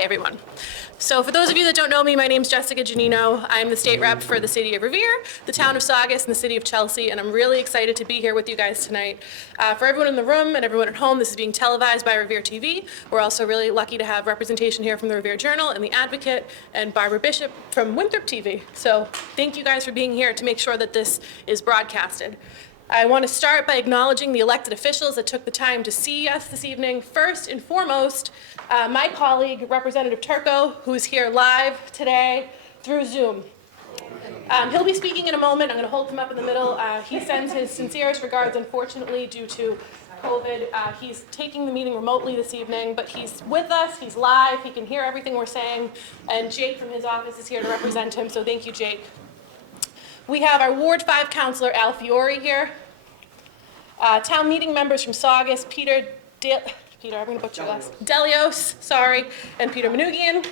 everyone. So for those of you that don't know me, my name's Jessica Giannino. I'm the state rep for the city of Revere, the town of Saugus, and the city of Chelsea, and I'm really excited to be here with you guys tonight. For everyone in the room and everyone at home, this is being televised by Revere TV. We're also really lucky to have representation here from the Revere Journal and the Advocate and Barbara Bishop from Winthrop TV. So thank you guys for being here to make sure that this is broadcasted. I want to start by acknowledging the elected officials that took the time to see us this evening. First and foremost, my colleague, Representative Turco, who is here live today through Zoom. He'll be speaking in a moment. I'm going to hold him up in the middle. He sends his sincerest regards, unfortunately, due to COVID. He's taking the meeting remotely this evening, but he's with us. He's live. He can hear everything we're saying. And Jake from his office is here to represent him, so thank you, Jake. We have our Ward 5 Councilor Al Fiore here. Town meeting members from Saugus, I'm going to butcher last. Delios, sorry, and Peter Manugian.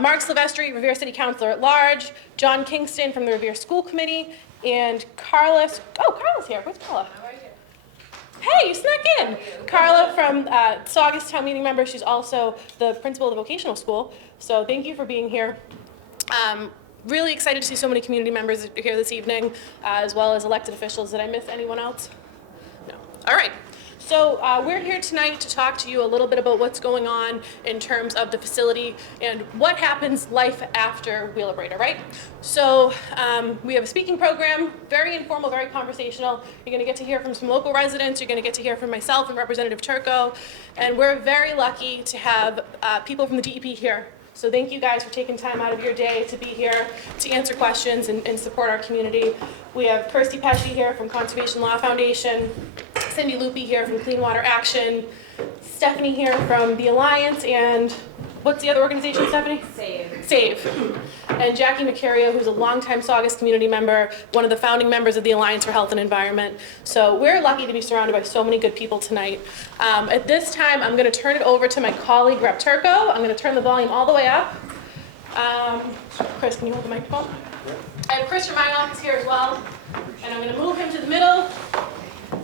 Mark Silvestri, Revere City Councilor at Large. John Kingston from the Revere School Committee. And Carla's here. Where's Carla? Hey, you snuck in. Carla from Saugus town meeting member. She's also the principal of the vocational school. So thank you for being here. Really excited to see so many community members here this evening, as well as elected officials. Did I miss anyone else? No. All right. So we're here tonight to talk to you a little bit about what's going on in terms of the facility and what happens life after Wheelabrator, right? So we have a speaking program, very informal, very conversational. You're going to get to hear from some local residents. You're going to get to hear from myself and Representative Turco. And we're very lucky to have people from the DEP here. So thank you guys for taking time out of your day to be here to answer questions and support our community. We have Kirsty Pesci here from Conservation Law Foundation, Cindy Lupi here from Clean Water Action, Stephanie here from the Alliance, and what's the other organization, Stephanie? Save. And Jackie Mercurio, who's a longtime Saugus community member, one of the founding members of the Alliance for Health and Environment. So we're lucky to be surrounded by so many good people tonight. At this time, I'm going to turn it over to my colleague, Rep. Turco. I'm going to turn the volume all the way up. Chris, can you hold the microphone? I have Chris from my office here as well. And I'm going to move him to the middle.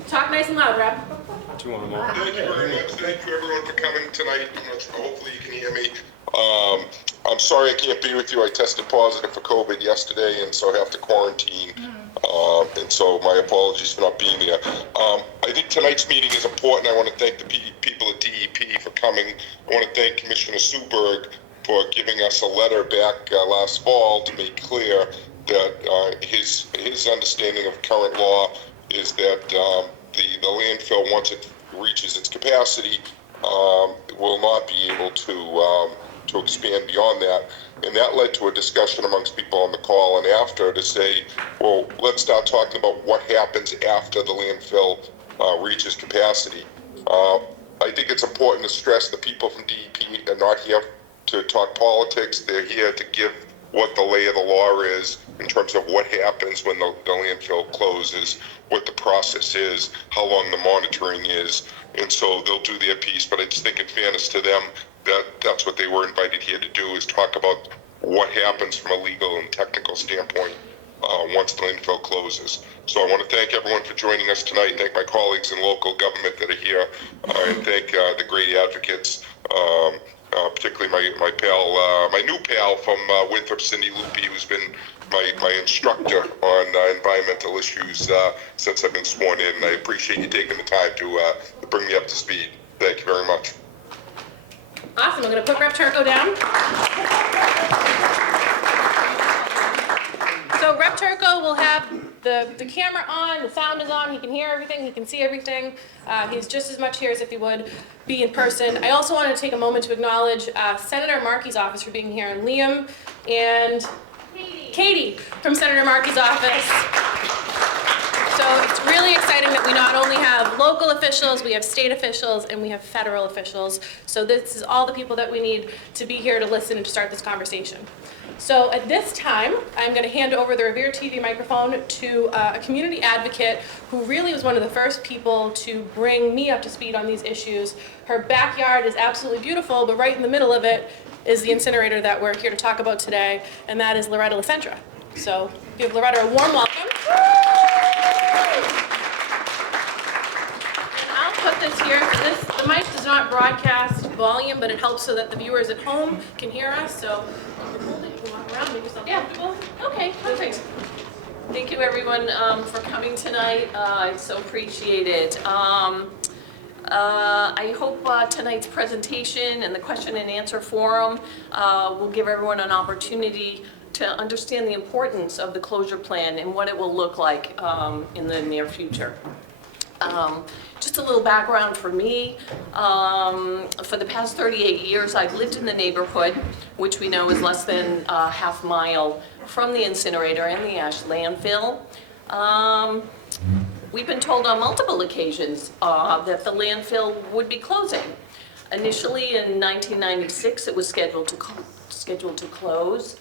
Talk nice and loud, Rep. Thank you very much. Thank you everyone for coming tonight. Hopefully you can hear me. I'm sorry I can't be with you. I tested positive for COVID yesterday, and so I have to quarantine. And so my apologies for not being there. I think tonight's meeting is important. I want to thank the people at DEP for coming. I want to thank Commissioner Suberg for giving us a letter back last fall to make clear that his understanding of current law is that the landfill, once it reaches its capacity, will not be able to expand beyond that. And that led to a discussion amongst people on the call and after to say, well, let's start talking about what happens after the landfill reaches capacity. I think it's important to stress the people from DEP are not here to talk politics. They're here to give what the lay of the law is in terms of what happens when the landfill closes, what the process is, how long the monitoring is, and so they'll do their piece. But I just think in fairness to them, that's what they were invited here to do, is talk about what happens from a legal and technical standpoint once the landfill closes. So I want to thank everyone for joining us tonight, thank my colleagues in local government that are here, and thank the great advocates, particularly my pal, my new pal from Winthrop, Cindy Lupi, who's been my instructor on environmental issues since I've been sworn in. I appreciate you taking the time to bring me up to speed. Thank you very much. Awesome. I'm going to put Rep. Turco down. So Rep. Turco will have the camera on, the sound is on, he can hear everything, he can see everything. He's just as much here as if he would be in person. I also wanted to take a moment to acknowledge Senator Markey's office for being here, and Liam and Katie from Senator Markey's office. So it's really exciting that we not only have local officials, we have state officials, and we have federal officials. So this is all the people that we need to be here to listen and to start this conversation. So at this time, I'm going to hand over the Revere TV microphone to a community advocate who really was one of the first people to bring me up to speed on these issues. Her backyard is absolutely beautiful, but right in the middle of it is the incinerator that we're here to talk about today, and that is Loretta LaCentra. So give Loretta a warm welcome. And I'll put this here. The mic does not broadcast volume, but it helps so that the viewers at home can hear us. So you can hold it, you can walk around, make yourself comfortable. Okay, perfect. Thank you, everyone, for coming tonight. I so appreciate it. I hope tonight's presentation and the question and answer forum will give everyone an opportunity to understand the importance of the closure plan and what it will look like in the near future. Just a little background for me. For the past 38 years, I've lived in the neighborhood, which we know is less than a half mile from the incinerator and the ash landfill. We've been told on multiple occasions that the landfill would be closing. Initially in 1996, it was scheduled to close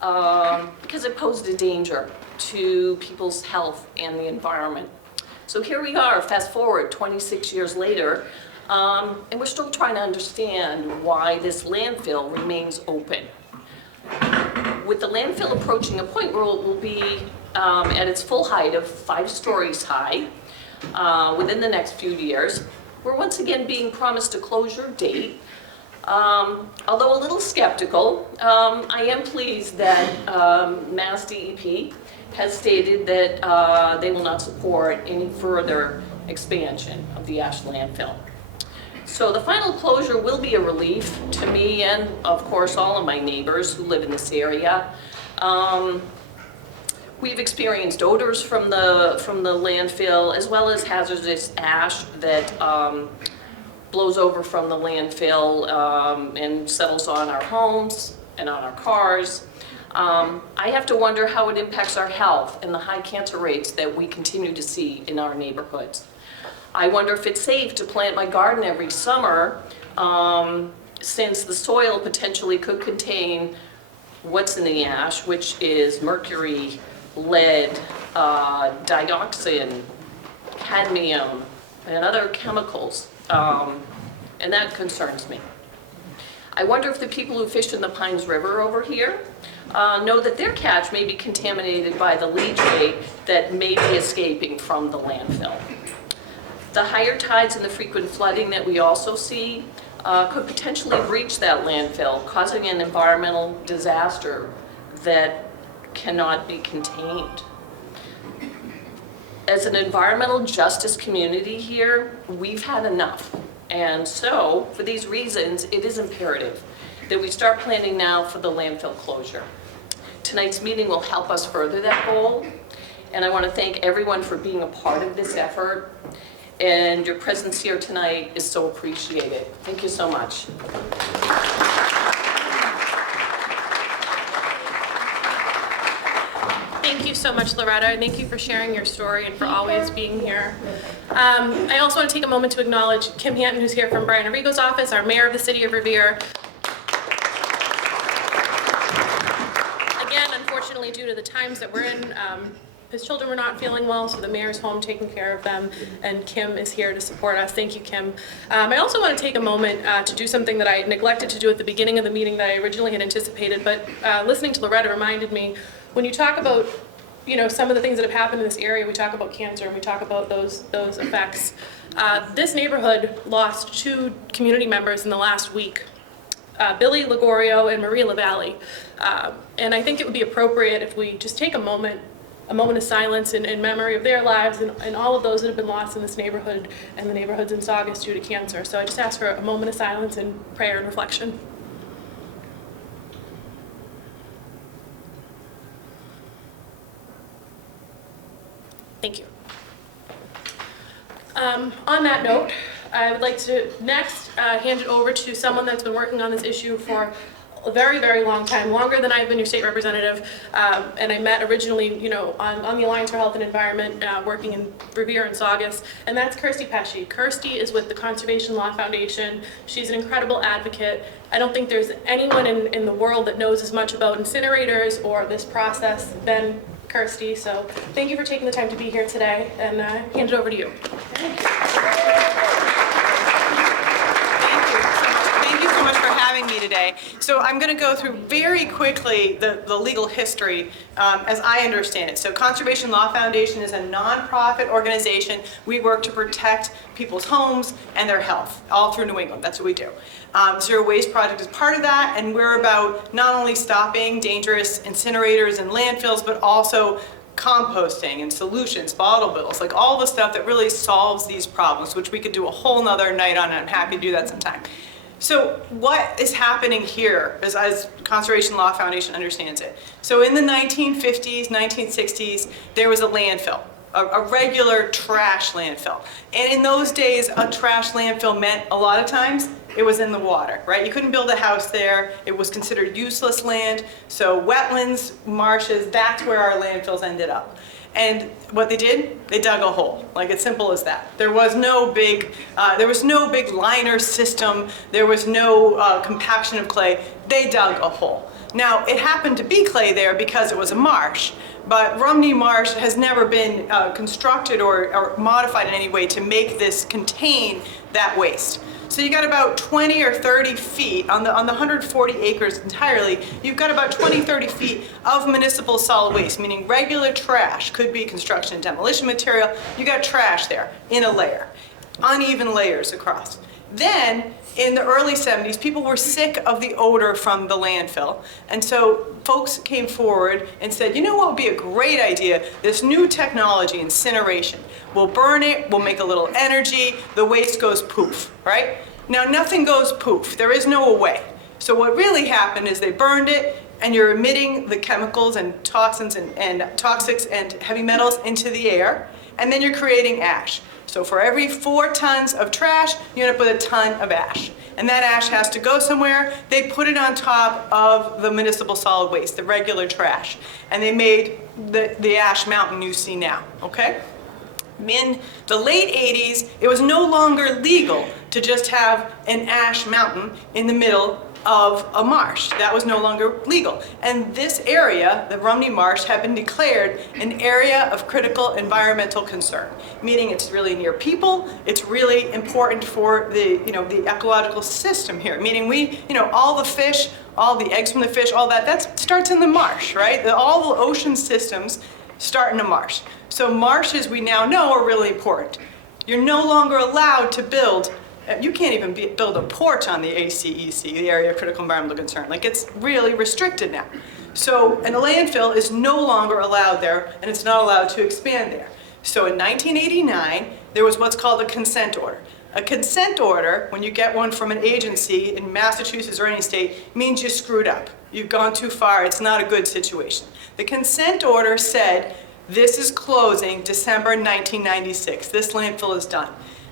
because it posed a danger to people's health and the environment. So here we are, fast forward 26 years later, and we're still trying to understand why this landfill remains open. With the landfill approaching a point where it will be at its full height of 5 stories high within the next few years, we're once again being promised a closure date. Although a little skeptical, I am pleased that Mass DEP has stated that they will not support any further expansion of the ash landfill. So the final closure will be a relief to me and, of course, all of my neighbors who live in this area. We've experienced odors from the landfill, as well as hazardous ash that blows over from the landfill and settles on our homes and on our cars. I have to wonder how it impacts our health and the high cancer rates that we continue to see in our neighborhoods. I wonder if it's safe to plant my garden every summer, since the soil potentially could contain what's in the ash, which is mercury, lead, dioxin, cadmium, and other chemicals, and that concerns me. I wonder if the people who fish in the Pines River over here know that their catch may be contaminated by the leachate that may be escaping from the landfill. The higher tides and the frequent flooding that we also see could potentially breach that landfill, causing an environmental disaster that cannot be contained. As an environmental justice community here, we've had enough. And so, for these reasons, it is imperative that we start planning now for the landfill closure. Tonight's meeting will help us further that goal, and I want to thank everyone for being a part of this effort, and your presence here tonight is so appreciated. Thank you so much. Thank you so much, Loretta, and thank you for sharing your story and for always being here. I also want to take a moment to acknowledge Kim Hanton, who's here from Brian Arrigo's office, our mayor of the city of Revere. Again, unfortunately, due to the times that we're in, his children were not feeling well, so the mayor's home taking care of them, and Kim is here to support us. Thank you, Kim. I also want to take a moment to do something that I neglected to do at the beginning of the meeting that I originally had anticipated, but listening to Loretta reminded me, when you talk about, you know, some of the things that have happened in this area, we talk about cancer and we talk about those effects. This neighborhood lost 2 community members in the last week, Billy Ligorio and Marie LaValle. And I think it would be appropriate if we just take a moment of silence in memory of their lives and all of those that have been lost in this neighborhood and the neighborhoods in Saugus due to cancer. So I just ask for a moment of silence and prayer and reflection. Thank you. On that note, I would like to next hand it over to someone that's been working on this issue for a very, very long time, longer than I've been your state representative. And I met originally, you know, on the Alliance for Health and Environment, working in Revere and Saugus, and that's Kirsty Pesci. Kirsty is with the Conservation Law Foundation. She's an incredible advocate. I don't think there's anyone in the world that knows as much about incinerators or this process than Kirsty, so thank you for taking the time to be here today, and hand it over to you. Thank you so much for having having me today. So I'm going to go through very quickly the legal history as I understand it. So Conservation Law Foundation is a nonprofit organization. We work to protect people's homes and their health all through New England. That's what we do. Zero Waste Project is part of that, and we're about not only stopping dangerous incinerators and landfills, but also composting and solutions, bottle bills, like all the stuff that really solves these problems, which we could do a whole nother night on, and I'm happy to do that sometime. So what is happening here as Conservation Law Foundation understands it? So in the 1950s, 1960s, there was a landfill, a regular trash landfill. And in those days, a trash landfill meant a lot of times it was in the water, right? You couldn't build a house there. It was considered useless land. So wetlands, marshes, that's where our landfills ended up. And what they did, they dug a hole, like it's simple as that. There was no big liner system. There was no compaction of clay. They dug a hole. Now, it happened to be clay there because it was a marsh, but Rumney Marsh has never been constructed or modified in any way to make this contain that waste. So you got about 20 or 30 feet on the 140 acres entirely, you've got about 20, 30 feet of municipal solid waste, meaning regular trash, could be construction and demolition material. You got trash there in a layer, uneven layers across. Then in the early 70s, people were sick of the odor from the landfill. And so folks came forward and said, you know what would be a great idea? This new technology, incineration. We'll burn it, we'll make a little energy, the waste goes poof, right? Now nothing goes poof, there is no way. So what really happened is they burned it, and you're emitting the chemicals and toxins and toxics and heavy metals into the air, and then you're creating ash. So for every 4 tons of trash, you end up with a ton of ash. And that ash has to go somewhere. They put it on top of the municipal solid waste, the regular trash. And they made the ash mountain you see now, okay? In the late 80s, it was no longer legal to just have an ash mountain in the middle of a marsh. That was no longer legal. And this area, the Rumney Marsh, had been declared an area of critical environmental concern, meaning it's really near people, it's really important for the ecological system here, meaning all the fish, all the eggs from the fish, all that starts in the marsh, right? All the ocean systems start in a marsh. So marshes, we now know, are really important. You're no longer allowed to build. You can't even build a porch on the ACEC, the Area of Critical Environmental Concern. Like, it's really restricted now. So, and a landfill is no longer allowed there, and it's not allowed to expand there. So in 1989, there was what's called a consent order. A consent order, when you get one from an agency in Massachusetts or any state, means you screwed up. You've gone too far, it's not a good situation. The consent order said, this is closing December 1996. This landfill is done.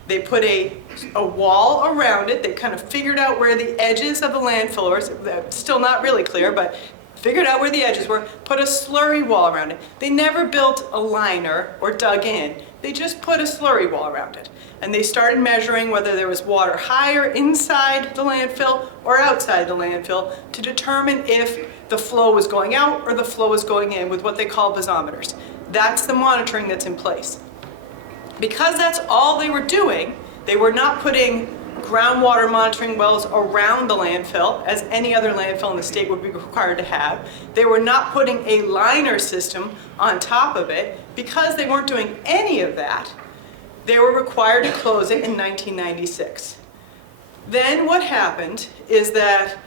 They put a wall around it. They kind of figured out where the edges of the landfill were. Still not really clear, but figured out where the edges were, put a slurry wall around it. They never built a liner or dug in. They just put a slurry wall around it. And they started measuring whether there was water higher inside the landfill or outside the landfill to determine if the flow was going out or the flow was going in with what they call basometers. That's the monitoring that's in place. Because that's all they were doing, they were not putting groundwater monitoring wells around the landfill, as any other landfill in the state would be required to have. They were not putting a liner system on top of it. Because they weren't doing any of that, they were required to close it in 1996. Then what happened is that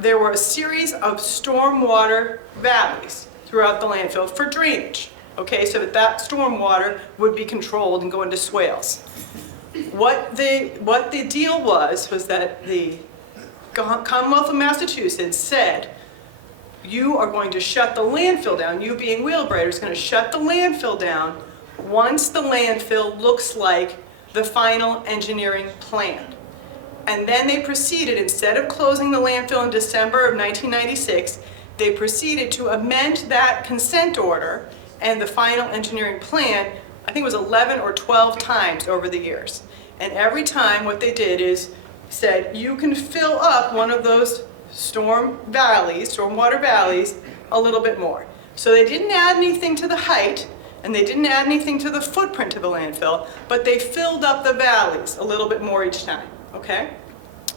there were a series of stormwater valleys throughout the landfill for drainage. Okay, so that stormwater would be controlled and go into swales. What the deal was that the Commonwealth of Massachusetts said, you are going to shut the landfill down, you being Wheelabrator is going to shut the landfill down once the landfill looks like the final engineering plan. And then they proceeded, instead of closing the landfill in December of 1996, they proceeded to amend that consent order and the final engineering plan, I think it was 11 or 12 times over the years. And every time what they did is said, you can fill up one of those stormwater valleys, a little bit more. So they didn't add anything to the height, and they didn't add anything to the footprint of the landfill, but they filled up the valleys a little bit more each time, okay?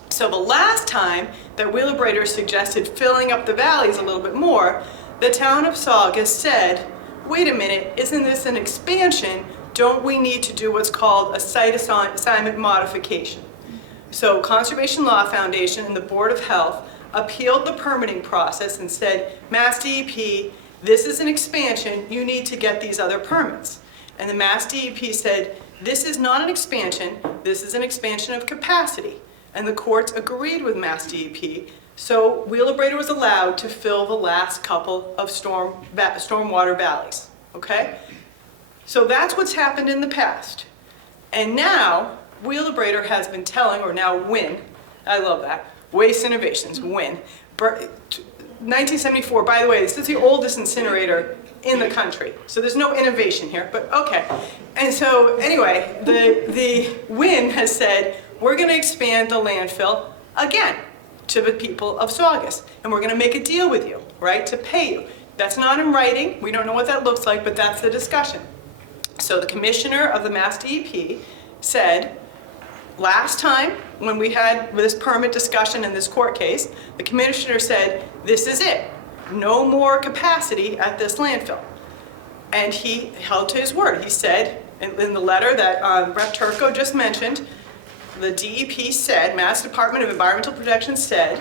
So the last time that Wheelabrator suggested filling up the valleys a little bit more, the town of Saugus said, wait a minute, isn't this an expansion? Don't we need to do what's called a site assignment modification? So Conservation Law Foundation and the Board of Health appealed the permitting process and said, Mass DEP, this is an expansion, you need to get these other permits. And the Mass DEP said, this is not an expansion, this is an expansion of capacity. And the courts agreed with Mass DEP, so Wheelabrator was allowed to fill the last couple of stormwater valleys, okay? So that's what's happened in the past. And now, Wheelabrator has been telling, or now WIN, I love that, Waste Innovations, WIN. 1974, by the way, this is the oldest incinerator in the country. So there's no innovation here, but okay. And so anyway, the WIN has said, we're gonna expand the landfill again to the people of Saugus. And we're gonna make a deal with you, right, to pay you. That's not in writing, we don't know what that looks like, but that's the discussion. So the commissioner of the Mass DEP said, last time when we had this permit discussion in this court case, the commissioner said, this is it. No more capacity at this landfill. And he held to his word. He said, in the letter that Rep. Turco just mentioned, the DEP said, Mass Department of Environmental Protection said,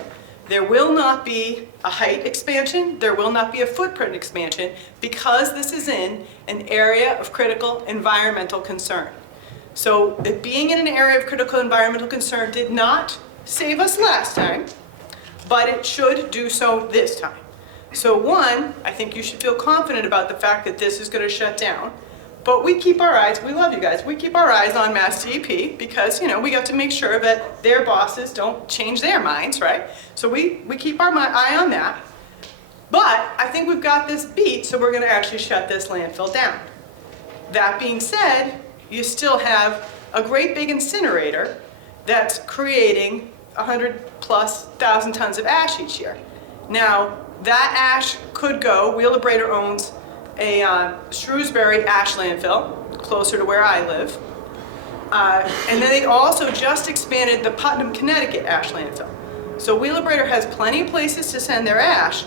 there will not be a height expansion, there will not be a footprint expansion, because this is in an area of critical environmental concern. So it being in an area of critical environmental concern did not save us last time, but it should do so this time. So one, I think you should feel confident about the fact that this is going to shut down. But we keep our eyes, we love you guys, we keep our eyes on Mass DEP because, you know, we have to make sure that their bosses don't change their minds, right? So we keep our eye on that. But I think we've got this beat, so we're going to actually shut this landfill down. That being said, you still have a great big incinerator that's creating 100,000+ tons of ash each year. Now, that ash could go, Wheelabrator owns a Shrewsbury ash landfill, closer to where I live. And then they also just expanded the Putnam, Connecticut ash landfill. So Wheelabrator has plenty of places to send their ash,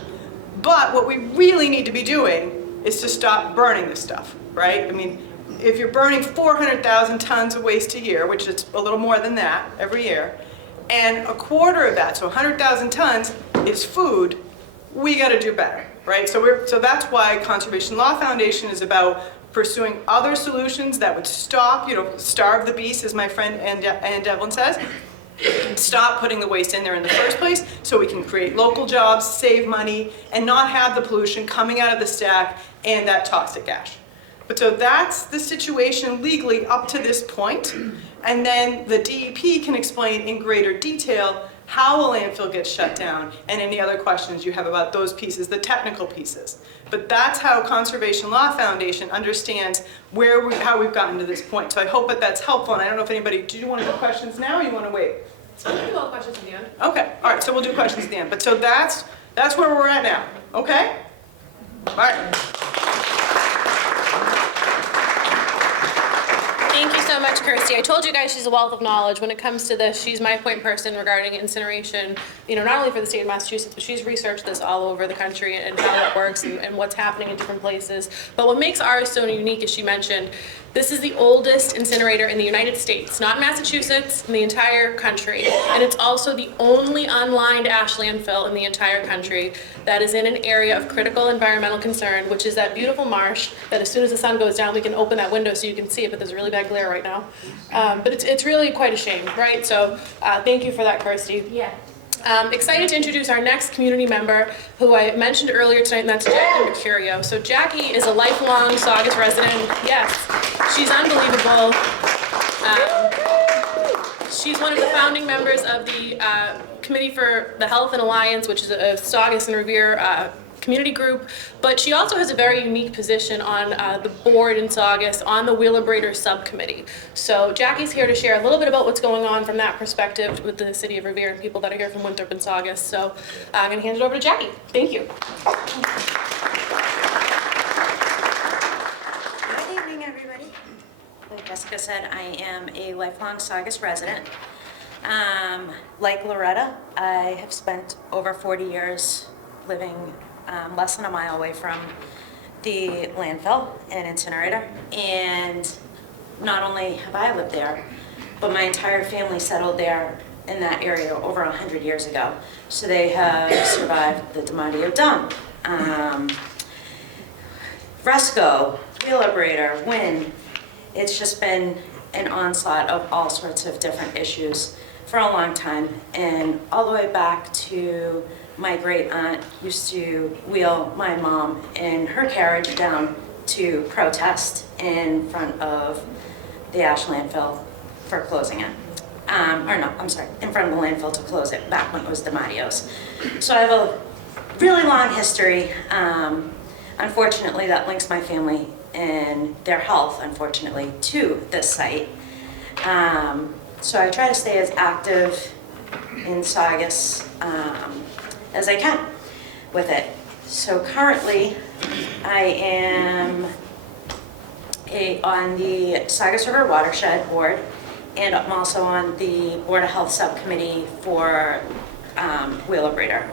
but what we really need to be doing is to stop burning this stuff, right? I mean, if you're burning 400,000 tons of waste a year, which is a little more than that every year, and a quarter of that, so 100,000 tons, is food, we got to do better, right? So that's why Conservation Law Foundation is about pursuing other solutions that would stop, you know, starve the beast, as my friend Ann Devlin says, stop putting the waste in there in the first place so we can create local jobs, save money, and not have the pollution coming out of the stack and that toxic ash. But so that's the situation legally up to this point, and then the DEP can explain in greater detail how a landfill gets shut down and any other questions you have about those pieces, the technical pieces. But that's how Conservation Law Foundation understands how we've gotten to this point. So I hope that that's helpful, and I don't know if anybody, do you want to do questions now or you want to wait? So we'll do all the questions at the end. Okay, all right, so we'll do questions at the end. But so that's where we're at now, okay? All right. Thank you so much, Kirsty. I told you guys she's a wealth of knowledge when it comes to this. She's my point person regarding incineration, you know, not only for the state of Massachusetts, but she's researched this all over the country and how it works and what's happening in different places. But what makes ours so unique, as she mentioned, this is the oldest incinerator in the United States, not in Massachusetts, in the entire country. And it's also the only unlined ash landfill in the entire country that is in an area of critical environmental concern, which is that beautiful marsh that as soon as the sun goes down, we can open that window so you can see it, but there's really bad glare right now. But it's really quite a shame, right? So thank you for that, Kirsty. Yeah. Excited to introduce our next community member, who I mentioned earlier tonight, and that's Jackie Mercurio. So Jackie is a lifelong Saugus resident. Yes, she's unbelievable. She's one of the founding members of the Committee for the Health and Alliance, which is a Saugus and Revere community group, but she also has a very unique position on the board in Saugus on the Wheelabrator subcommittee. So Jackie's here to share a little bit about what's going on from that perspective with the city of Revere and people that are here from Winthrop and Saugus. So I'm gonna hand it over to Jackie. Thank you. Good evening, everybody. Like Jessica said, I am a lifelong Saugus resident. Like Loretta, I have spent over 40 years living less than a mile away from the landfill and incinerator. And not only have I lived there, but my entire family settled there in that area over 100 years ago. So they have survived the DiMatteo dump, Resco, Wheelabrator, Wynn. It's just been an onslaught of all sorts of different issues for a long time. And all the way back to my great aunt used to wheel my mom in her carriage down to protest in front of the ash landfill for closing it. Or no, I'm sorry, in front of the landfill to close it back when it was DiMattio's. So I have a really long history. Unfortunately, that links my family and their health, unfortunately, to this site. So I try to stay as active in Saugus as I can with it. So currently, I am on the Saugus River Watershed Board, and I'm also on the Board of Health Subcommittee for Wheelabrator.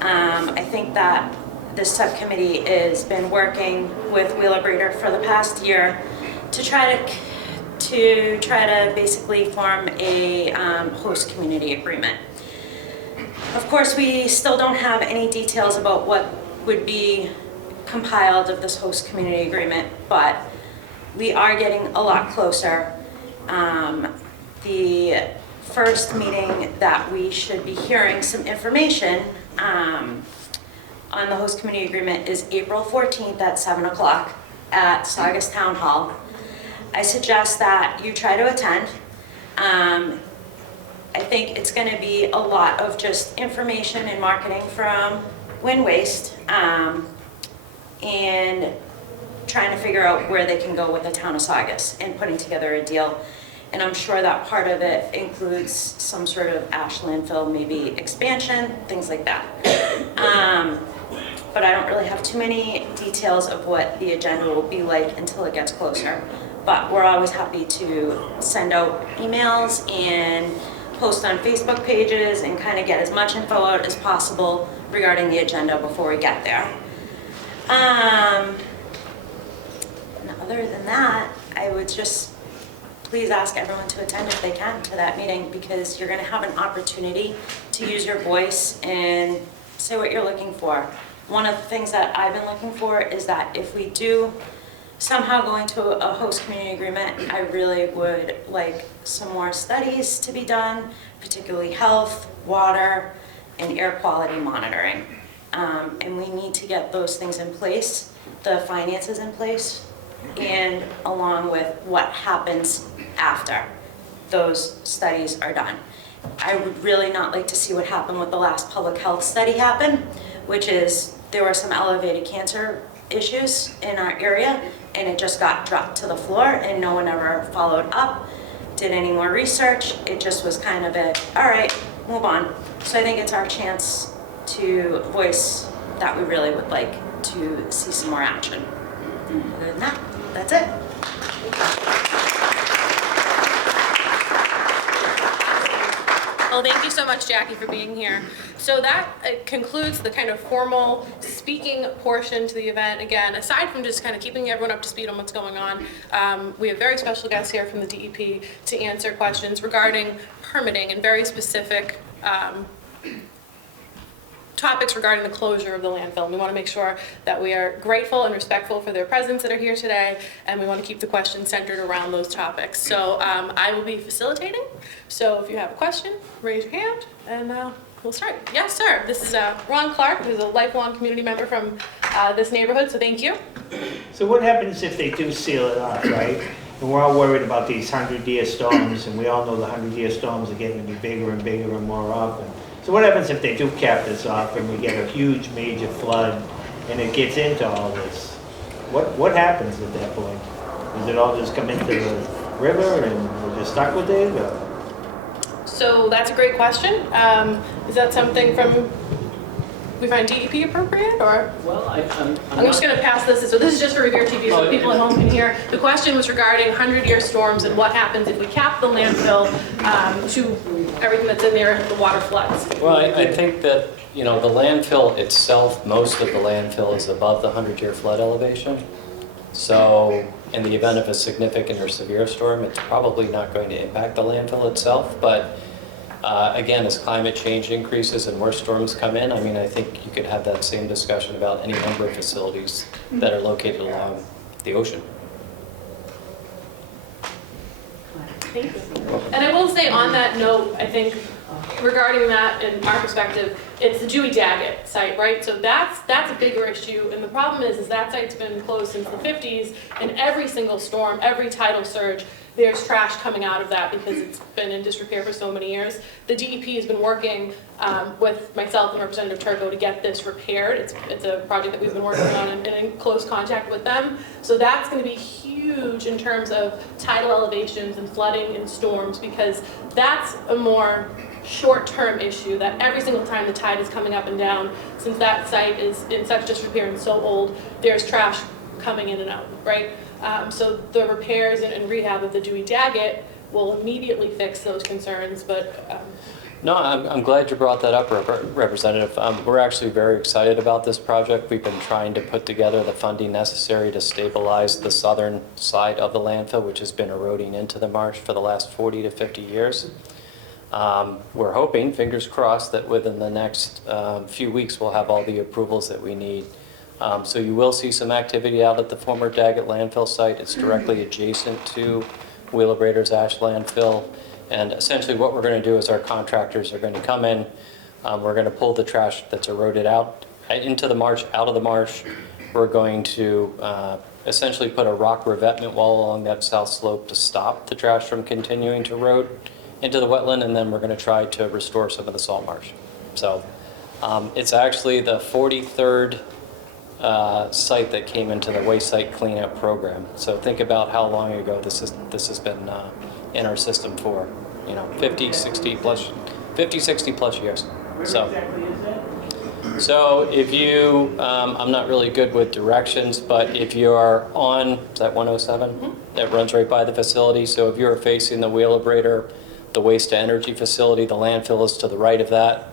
I think that this subcommittee has been working with Wheelabrator for the past year to try to basically form a host community agreement. Of course, we still don't have any details about what would be compiled of this host community agreement, but we are getting a lot closer. The first meeting that we should be hearing some information on the host community agreement is April 14th at 7 o'clock at Saugus Town Hall. I suggest that you try to attend. I think it's going to be a lot of just information and marketing from Win Waste and trying to figure out where they can go with the town of Saugus and putting together a deal. And I'm sure that part of it includes some sort of ash landfill, maybe expansion, things like that. But I don't really have too many details of what the agenda will be like until it gets closer. But we're always happy to send out emails and post on Facebook pages and kind of get as much info out as possible regarding the agenda before we get there. And other than that, I would just please ask everyone to attend if they can to that meeting, because you're going to have an opportunity to use your voice and say what you're looking for. One of the things that I've been looking for is that if we do somehow go into a host community agreement, I really would like some more studies to be done, particularly health, water, and air quality monitoring. And we need to get those things in place, the finances in place, and along with what happens after those studies are done. I would really not like to see what happened with the last public health study happen, which is there were some elevated cancer issues in our area, and it just got dropped to the floor and no one ever followed up, did any more research. It just was kind of a, all right, move on. So I think it's our chance to voice that we really would like to see some more action. Other than that, that's it. Well, thank you so much, Jackie, for being here. So that concludes the kind of formal speaking portion to the event. Again, aside from just kind of keeping everyone up to speed on what's going on, we have very special guests here from the DEP to answer questions regarding permitting and very specific topics regarding the closure of the landfill. We want to make sure that we are grateful and respectful for their presence that are here today, and we want to keep the questions centered around those topics. So I will be facilitating. So if you have a question, raise your hand, and we'll start. Yes, sir. This is Ron Clark, who's a lifelong community member from this neighborhood, so thank you. So what happens if they do seal it off, right? And we're all worried about these 100-year storms, and we all know the 100-year storms are getting to be bigger and bigger and more often. So what happens if they do cap this off and we get a huge major flood and it gets into all this? What happens at that point? Does it all just come into the river and we're just stuck with it? Or? So that's a great question. Is that something from we find DEP appropriate, or? Well, I'm just going to pass this. So this is just for Revere TV, so Oh, people at home can hear. The question was regarding 100-year storms and what happens if we cap the landfill to everything that's in there, the water floods. Well, I think that, you know, the landfill itself, most of the landfill is above the 100-year flood elevation. So in the event of a significant or severe storm, it's probably not going to impact the landfill itself. But again, as climate change increases and more storms come in, I mean, I think you could have that same discussion about any number of facilities that are located along the ocean. Thank you. And I will say on that note, I think regarding that in our perspective, it's the Dewey Daggett site, right? So that's a bigger issue. And the problem is that site's been closed since the 50s, and every single storm, every tidal surge, there's trash coming out of that because it's been in disrepair for so many years. The DEP has been working with myself and Representative Turco to get this repaired. It's a project that we've been working on and in close contact with them. So that's going to be huge in terms of tidal elevations and flooding and storms, because that's a more short-term issue that every single time the tide is coming up and down, since that site is in such disrepair and so old, there's trash coming in and out, right? So the repairs and rehab of the Dewey Daggett will immediately fix those concerns, but No, I'm glad you brought that up, Representative. We're actually very excited about this project. We've been trying to put together the funding necessary to stabilize the southern side of the landfill, which has been eroding into the marsh for the last 40 to 50 years. We're hoping, fingers crossed, that within the next few weeks we'll have all the approvals that we need. So you will see some activity out at the former Daggett landfill site. It's directly adjacent to Wheelabrator's ash landfill. And essentially what we're going to do is our contractors are going to come in, we're going to pull the trash that's eroded out into the marsh, out of the marsh. We're going to essentially put a rock revetment wall along that south slope to stop the trash from continuing to erode into the wetland, and then we're going to try to restore some of the salt marsh. So it's actually the 43rd site that came into the waste site cleanup program. So think about how long ago this has been in our system for, 50, 60 plus years. So, exactly is that? So if you, I'm not really good with directions, but if you are on, is that 107? That runs right by the facility. So if you're facing the Wheelabrator, the waste to energy facility, the landfill is to the right of that.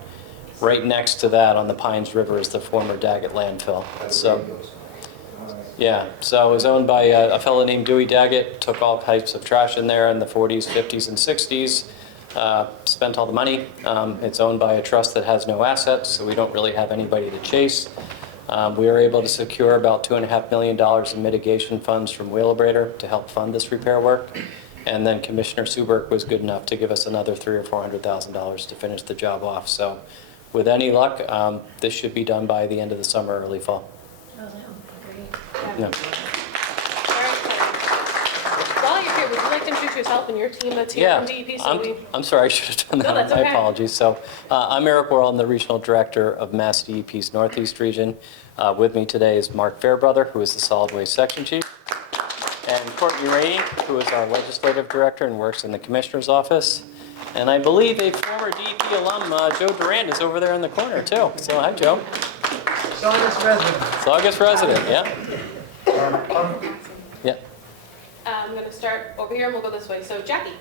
Right next to that on the Pines River is the former Daggett landfill. So, yeah, so it was owned by a fellow named Dewey Daggett, took all types of trash in there in the 40s, 50s, and 60s, spent all the money. It's owned by a trust that has no assets, so we don't really have anybody to chase. We were able to secure about $2.5 million in mitigation funds from Wheelabrator to help fund this repair work. And then Commissioner Suberk was good enough to give us another $300,000 or $400,000 to finish the job off. So with any luck, this should be done by the end of the summer, early fall. Oh, that would be great. Yeah. while you're here, would you like to introduce yourself and your team that's here Yeah, from DEP? So I'm sorry, I should have done No, that. that's My okay. apologies. So I'm Eric Worrell, I'm the Regional Director of Mass DEP's Northeast Region. With me today is Mark Fairbrother, who is the Solid Waste Section Chief, and Courtney Rainey, who is our Legislative Director and works in the Commissioner's Office. And I believe a former DEP alum, Joe Durand, is over there in the corner too. So hi, Joe. Saugus resident. Saugus resident, yeah. Yeah. I'm going to start over here and we'll go this way. So Jackie.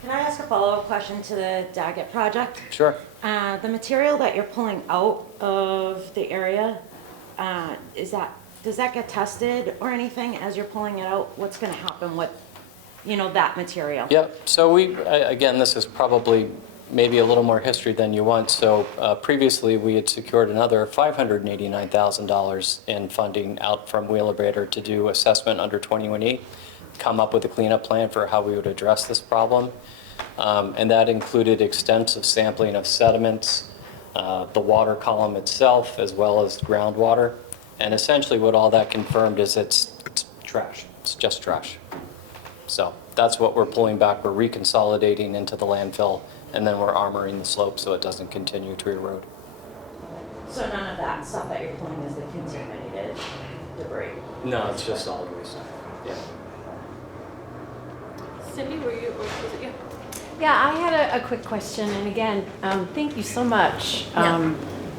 Can I ask a follow-up question to the Daggett project? Sure. The material that you're pulling out of the area, does that get tested or anything as you're pulling it out? What's going to happen with, that material? Yeah, so again, this is probably maybe a little more history than you want. So previously, we had secured another $589,000 in funding out from Wheelabrator to do assessment under 21E, come up with a cleanup plan for how we would address this problem. And that included extensive sampling of sediments, the water column itself, as well as groundwater. And essentially what all that confirmed is it's trash. It's just trash. So that's what we're pulling back. We're reconsolidating into the landfill, and then we're armoring the slope so it doesn't continue to erode. So none of that stuff that you're pulling is the contaminated debris? No, it's just solid waste. Yeah. Cindy, were you, or was it you? Yeah, I had a quick question, and again, thank you so much.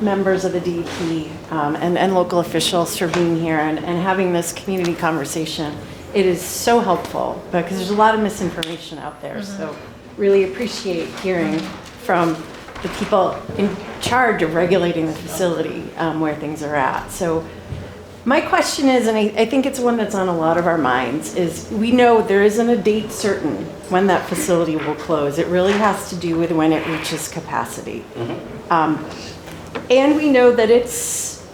members of the DEP and local officials for being here and having this community conversation. It is so helpful because there's a lot of misinformation out there. So really appreciate hearing from the people in charge of regulating the facility where things are at. So my question is, and I think it's one that's on a lot of our minds, is we know there isn't a date certain when that facility will close. It really has to do with when it reaches capacity. And we know that it's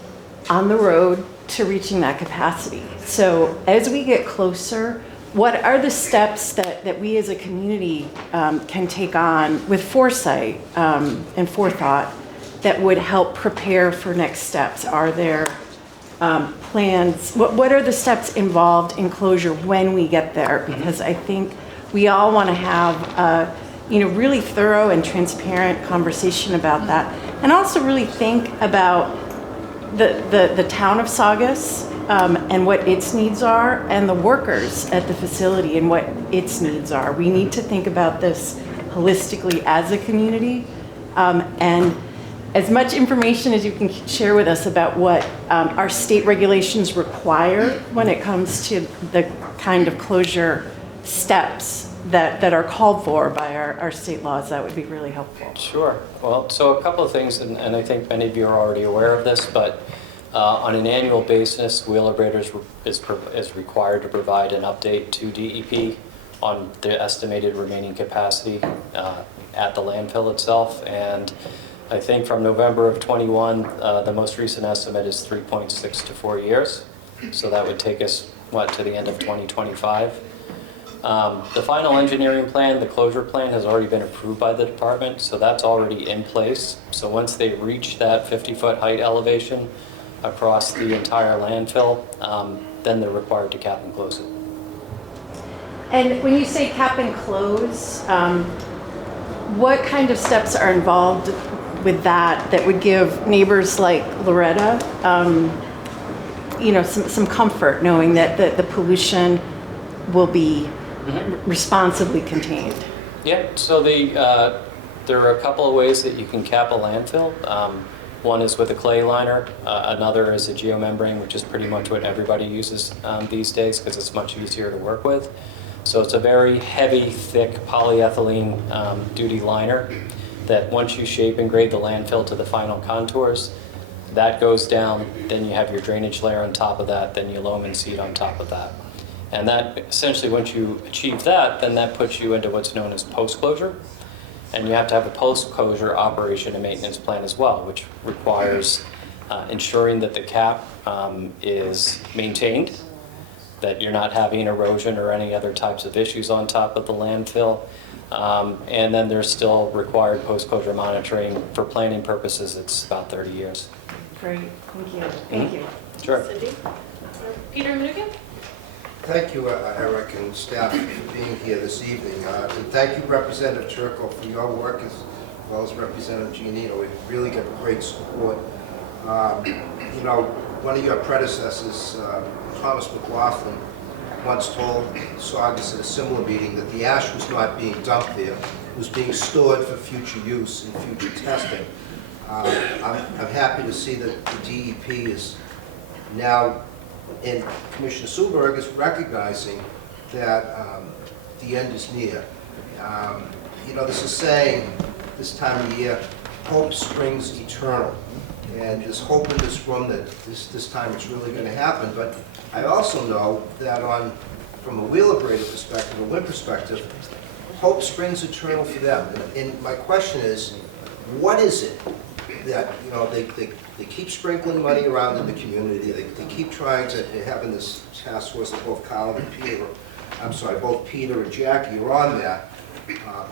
on the road to reaching that capacity. So as we get closer, what are the steps that we as a community can take on with foresight and forethought that would help prepare for next steps? Are there plans? What are the steps involved in closure when we get there? Because I think we all want to have a really thorough and transparent conversation about that, and also really think about the town of Saugus and what its needs are, and the workers at the facility and what its needs are. We need to think about this holistically as a community, and as much information as you can share with us about what our state regulations require when it comes to the kind of closure steps that are called for by our state laws, that would be really helpful. Sure. Well, so a couple of things, and I think many of you are already aware of this, but on an annual basis, Wheelabrator is required to provide an update to DEP on the estimated remaining capacity at the landfill itself. And I think from November of 21, the most recent estimate is 3.6 to 4 years. So that would take us, to the end of 2025. The final engineering plan, the closure plan, has already been approved by the department, so that's already in place. So once they reach that 50-foot height elevation across the entire landfill, then they're required to cap and close it. And when you say cap and close, what kind of steps are involved with that would give neighbors like Loretta, some comfort knowing that the pollution will be responsibly contained? Yeah, so there are a couple of ways that you can cap a landfill. One is with a clay liner, another is a geomembrane, which is pretty much what everybody uses these days because it's much easier to work with. So it's a very heavy, thick polyethylene duty liner that once you shape and grade the landfill to the final contours, that goes down, then you have your drainage layer on top of that, then you loam and seed on top of that. And that essentially, once you achieve that, then that puts you into what's known as post-closure. And you have to have a post-closure operation and maintenance plan as well, which requires ensuring that the cap is maintained, that you're not having erosion or any other types of issues on top of the landfill. And then there's still required post-closure monitoring. For planning purposes, it's about 30 years. Great, thank you. Thank you. Sure. Cindy? Peter Minukin? Thank you, Eric and staff, for being here this evening. And thank you, Representative Turco, for your work, as well as Representative Giannino. We really get great support. One of your predecessors, Thomas McLaughlin, once told Saugus at a similar meeting that the ash was not being dumped there. It was being stored for future use and future testing. I'm happy to see that the DEP is now, and Commissioner Suberg is recognizing that the end is near. This is saying this time of year, hope springs eternal. And there's hope in this room that this time it's really going to happen. But I also know that from a Wheelabrator perspective, a WIN perspective, hope springs eternal for them. And my question is, what is it that, they keep sprinkling money around in the community, they keep trying to, having this task force that both both Peter and Jackie are on that.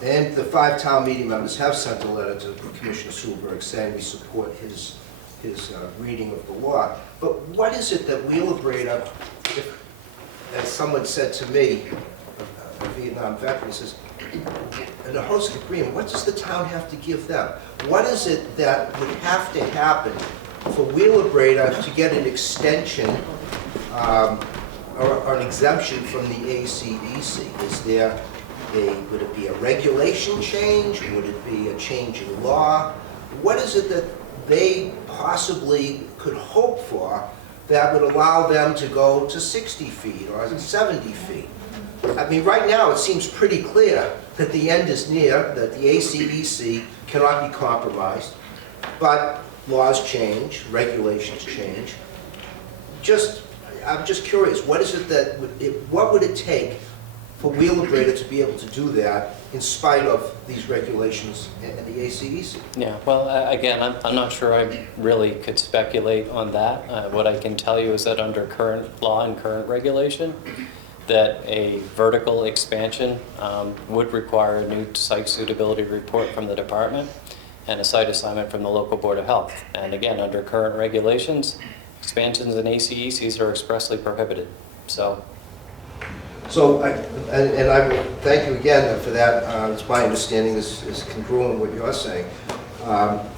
And the 5 town meeting members have sent a letter to Commissioner Suberg saying we support his reading of the law. But what is it that Wheelabrator, as someone said to me, a Vietnam veteran, says, in a host agreement, what does the town have to give them? What is it that would have to happen for Wheelabrator to get an extension or an exemption from the ACEC? Would it be a regulation change? Would it be a change in law? What is it that they possibly could hope for that would allow them to go to 60 feet or 70 feet? I mean, right now, it seems pretty clear that the end is near, that the ACEC cannot be compromised, but laws change, regulations change. I'm just curious, what is it that, what would it take for Wheelabrator to be able to do that in spite of these regulations and the ACEC? Yeah, well, again, I'm not sure I really could speculate on that. What I can tell you is that under current law and current regulation, that a vertical expansion would require a new site suitability report from the department and a site assignment from the local board of health. And again, under current regulations, expansions in ACECs are expressly prohibited. So, I will thank you again for that. It's my understanding is congruent with what you're saying.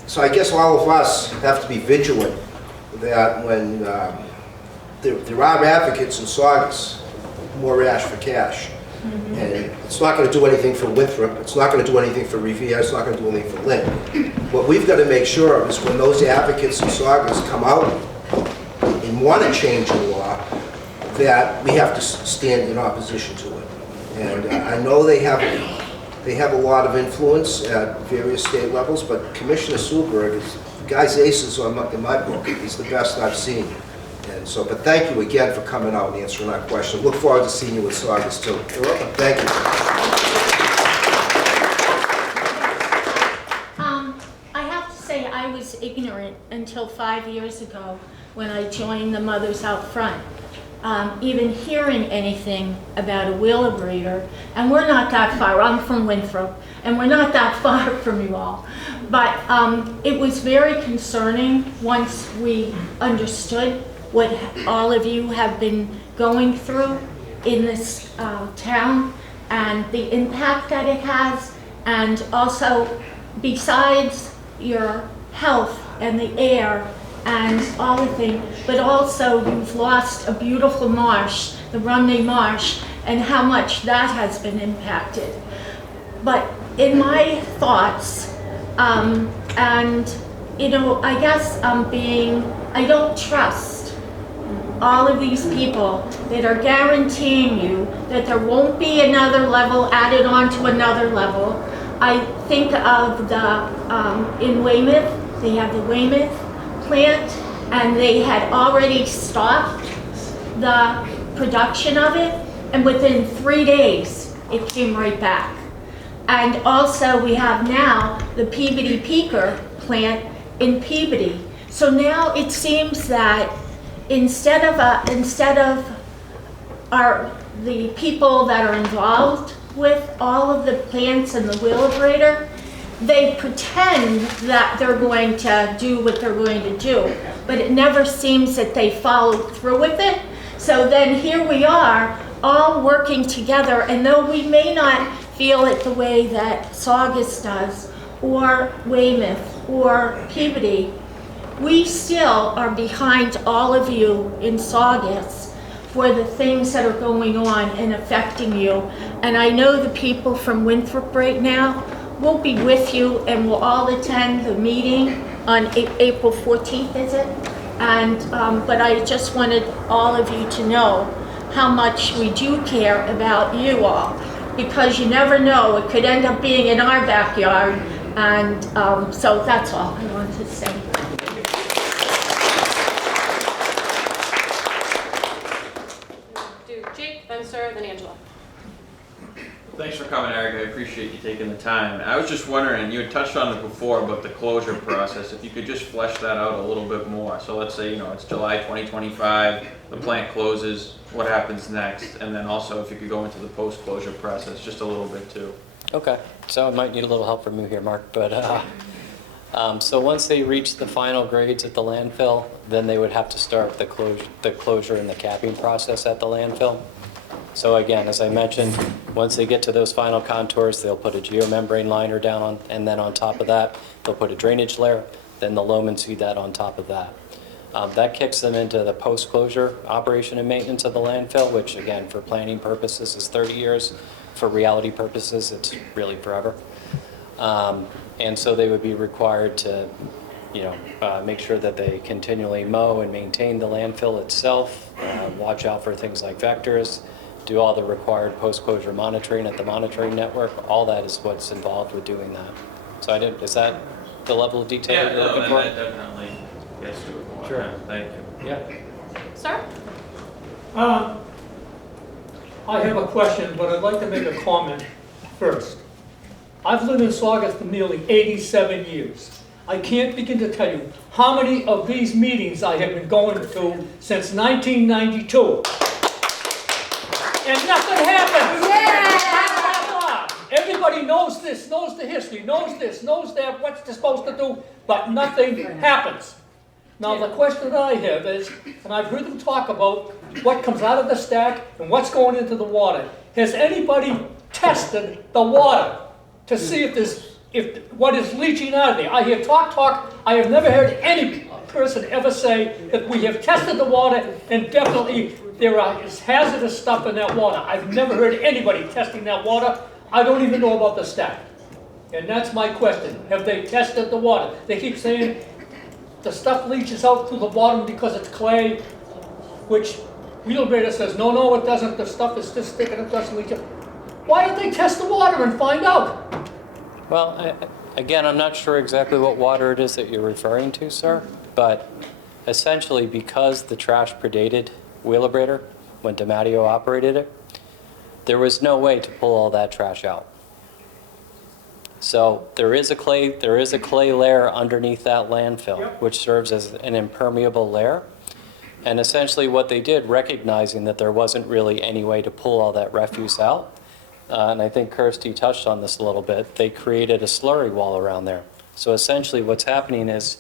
So I guess all of us have to be vigilant that when there are advocates in Saugus, more ash for cash. And it's not going to do anything for Winthrop, it's not going to do anything for Revere, it's not going to do anything for Lynn. What we've got to make sure of is when those advocates in Saugus come out and want to change the law, that we have to stand in opposition to it. And I know they have a lot of influence at various state levels, but Commissioner Sulberg is, the guy's aces in my book. He's the best I've seen. And so, but thank you again for coming out and answering our question. Look forward to seeing you in Saugus too. You're welcome. Thank you. I have to say I was ignorant until 5 years ago when I joined the Mothers Out Front. Even hearing anything about a Wheelabrator, and we're not that far, I'm from Winthrop, and we're not that far from you all. But it was very concerning once we understood what all of you have been going through in this town and the impact that it has, and also besides your health and the air and all the things, but also you've lost a beautiful marsh, the Rumney Marsh, and how much that has been impacted. But in my thoughts, and you know, I guess I don't trust all of these people that are guaranteeing you that there won't be another level added on to another level. I think of in Weymouth, they have the Weymouth plant, and they had already stopped the production of it, and within 3 days, it came right back. And also we have now the Peabody Peaker plant in Peabody. So now it seems that instead of the people that are involved with all of the plants and the Wheelabrator, they pretend that they're going to do what they're going to do, but it never seems that they follow through with it. So then here we are, all working together, and though we may not feel it the way that Saugus does, or Weymouth, or Peabody, we still are behind all of you in Saugus for the things that are going on and affecting you. And I know the people from Winthrop right now will be with you, and we'll all attend the meeting on April 14th, is it? And but I just wanted all of you to know how much we do care about you all, because you never know, it could end up being in our backyard. And so that's all I wanted to say. Do Jake, then Sarah, then Angela. Thanks for coming, Eric. I appreciate you taking the time. I was just wondering, you had touched on it before about the closure process, if you could just flesh that out a little bit more. So let's say, it's July 2025, the plant closes, what happens next? And then also if you could go into the post-closure process just a little bit too. okay, so I might need a little help from you here, Mark, but so once they reach the final grades at the landfill, then they would have to start the closure and the capping process at the landfill. So again, as I mentioned, once they get to those final contours, they'll put a geomembrane liner down and then on top of that, they'll put a drainage layer, then they'll loam and seed that on top of that. That kicks them into the post-closure operation and maintenance of the landfill, which again, for planning purposes is 30 years. For reality purposes, it's really forever. And so they would be required to make sure that they continually mow and maintain the landfill itself, watch out for things like vectors, do all the required post-closure monitoring at the monitoring network. All that is what's involved with doing that. So is that the level of detail Yeah, you're looking no, for? that definitely gets to it more. Sure. Yeah, thank you. Yeah. Sir? I have a question, but I'd like to make a comment first. I've lived in Saugus for nearly 87 years. I can't begin to tell you how many of these meetings I have been going to since 1992. And nothing happens. Yeah. Everybody knows this, knows the history, knows this, knows that, what they're supposed to do, but nothing happens. Now, the question that I have is, and I've heard them talk about what comes out of the stack and what's going into the water. Has anybody tested the water to see if what is leaching out of there? I hear talk. I have never heard any person ever say that we have tested the water and definitely there is hazardous stuff in that water. I've never heard anybody testing that water. I don't even know about the stack. And that's my question. Have they tested the water? They keep saying the stuff leaches out through the bottom because it's clay, which Wheelabrator says, no, it doesn't. The stuff is just thick and it doesn't leach out. Why don't they test the water and find out? Well, again, I'm not sure exactly what water it is that you're referring to, sir, but essentially because the trash predated Wheelabrator when DiMatteo operated it, there was no way to pull all that trash out. So there is a clay layer underneath that landfill, which serves as an impermeable layer. And essentially what they did, recognizing that there wasn't really any way to pull all that refuse out, and I think Kirsty touched on this a little bit, they created a slurry wall around there. So essentially what's happening is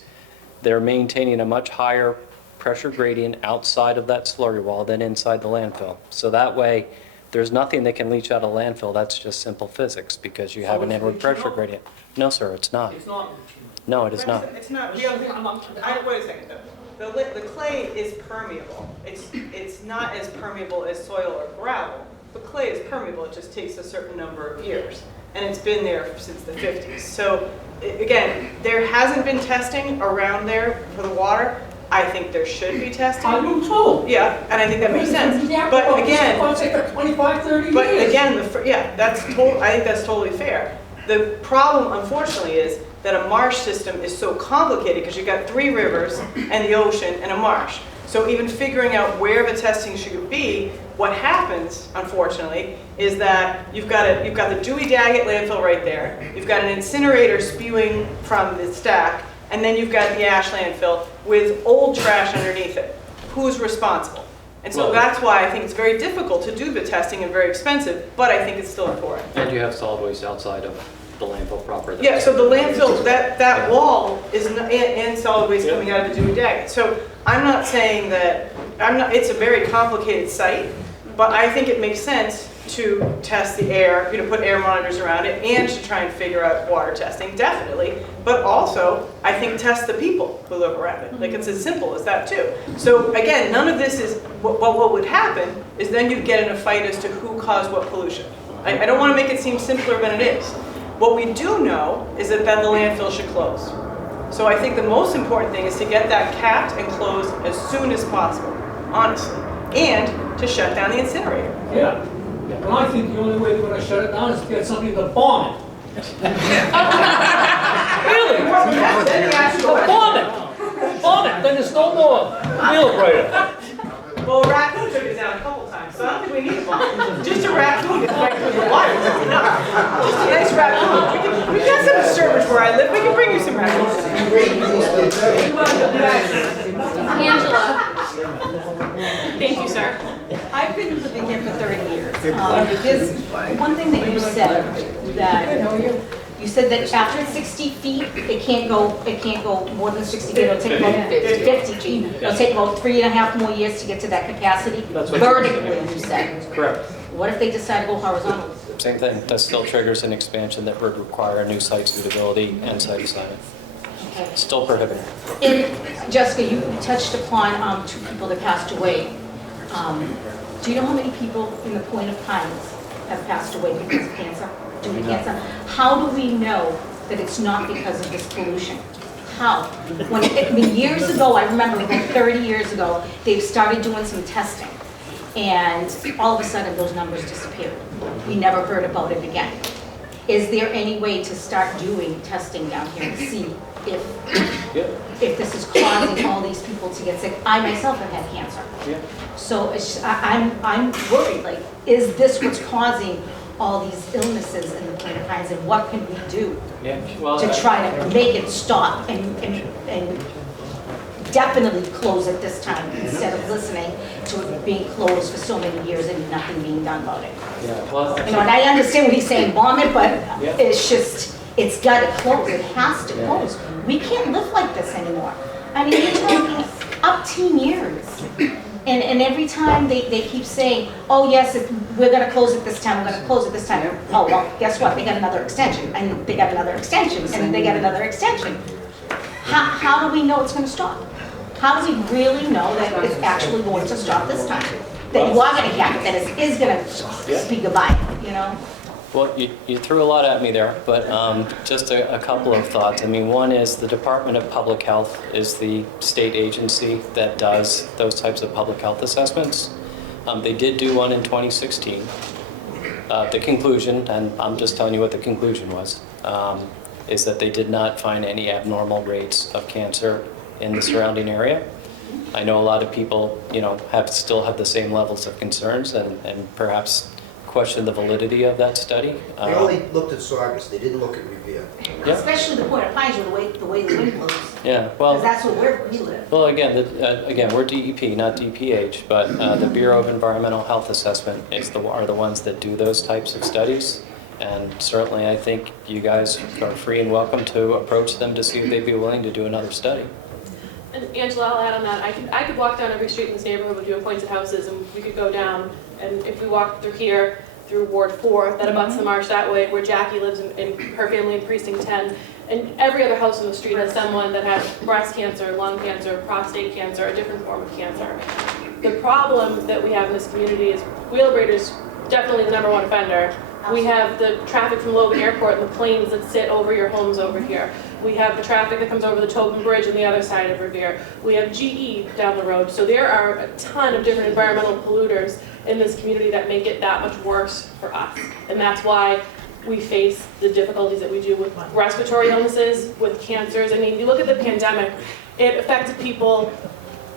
they're maintaining a much higher pressure gradient outside of that slurry wall than inside the landfill. So that way, there's nothing that can leach out of landfill. That's just simple physics because you have an inward pressure gradient. No, sir, it's not. It's not. No, it is not. It's not, wait a second though. The clay is permeable. It's not as permeable as soil or gravel, but clay is permeable. It just takes a certain number of years. And it's been there since the 50s. So again, there hasn't been testing around there for the water. I think there should be testing. I do too. Yeah, and I think that makes sense. But again, 25, 30 years. but again, I think that's totally fair. The problem, unfortunately, is that a marsh system is so complicated because you've got 3 rivers and the ocean and a marsh. So even figuring out where the testing should be, what happens, unfortunately, is that you've got the Dewey Daggett landfill right there. You've got an incinerator spewing from the stack, and then you've got the ash landfill with old trash underneath it. Who's responsible? And so that's why I think it's very difficult to do the testing and very expensive, but I think it's still important. And you have solid waste outside of the landfill proper. Yeah, so the landfill, that wall is, and solid waste coming out of the Dewey Daggett. So I'm not saying that, it's a very complicated site, but I think it makes sense to test the air, put air monitors around it, and to try and figure out water testing, definitely. But also, I think test the people who live around it. Like, it's as simple as that too. So again, none of this is, what would happen is then you'd get in a fight as to who caused what pollution. I don't want to make it seem simpler than it is. What we do know is that then the landfill should close. So I think the most important thing is to get that capped and closed as soon as possible, honestly, and to shut down the incinerator. Yeah. But I think the only way we're going to shut it down is to get somebody to bomb it. Really? Bomb it! Bomb it! Then there's no more Wheelabrator. Well, a raccoon took it down a couple times, so I don't think we need a bomb. Just a raccoon gets right through the wires, that's enough. Just a nice raccoon. We've got some disturbance where I live, we can bring you some raccoons. Angela. Thank you, sir. I've been living here for 30 years. There's one thing that you said that after 60 feet, it can't go more than 60 feet. It'll take about 50 feet. It'll take about 3.5 more years to get to that capacity. Vertically, you said. Correct. What if they decide to go horizontally? Same thing. That still triggers an expansion that would require a new site suitability and site assignment. Okay. Still prohibited. And Jessica, you touched upon 2 people that passed away. Do you know how many people in the Point of Pines have passed away because of cancer, due to cancer? How do we know that it's not because of this pollution? How? I mean, years ago, I remember about 30 years ago, they started doing some testing. And all of a sudden, those numbers disappeared. We never heard about it again. Is there any way to start doing testing down here to see if this is causing all these people to get sick? I myself have had cancer. So I'm worried, like, is this what's causing all these illnesses in the Plain Pines, and what can we do to try to make it stop and definitely close it this time instead of listening to it being closed for so many years and nothing being done about it? You know, and I understand what he's saying, bomb it, but it's just, it's got to close. It has to close. We can't live like this anymore. I mean, you're talking up 10 years. And every time they keep saying, oh yes, we're going to close it this time, we're going to close it this time. Oh, well, guess what? They got another extension, and they got another extension, and they got another extension. How do we know it's going to stop? How does he really know that it's actually going to stop this time? That you are going to cap it, that it is going to speak goodbye, you know? Well, you threw a lot at me there, but just a couple of thoughts. I mean, one is the Department of Public Health is the state agency that does those types of public health assessments. They did do one in 2016. The conclusion, and I'm just telling you what the conclusion was, is that they did not find any abnormal rates of cancer in the surrounding area. I know a lot of people, you know, still have the same levels of concerns and perhaps question the validity of that study. They only looked at Saugus, they didn't look at Revere. Especially the Point of Pines, the way the wind blows. Yeah, well, Because that's where we live. well, again, we're DEP, not DPH, but the Bureau of Environmental Health Assessment are the ones that do those types of studies. And certainly, I think you guys are free and welcome to approach them to see if they'd be willing to do another study. And Angela, I'll add on that. I could walk down every street in this neighborhood with you appointed houses, and we could go down, and if we walked through here, through Ward 4, that abuts the marsh that way, where Jackie lives in her family in Precinct 10, and every other house on the street has someone that has breast cancer, lung cancer, prostate cancer, a different form of cancer. The problem that we have in this community is Wheelabrator's definitely the #1 offender. We have the traffic from Logan Airport and the planes that sit over your homes over here. We have the traffic that comes over the Tobin Bridge on the other side of Revere. We have GE down the road. So there are a ton of different environmental polluters in this community that make it that much worse for us. And that's why we face the difficulties that we do with respiratory illnesses, with cancers. I mean, if you look at the pandemic, it affected people,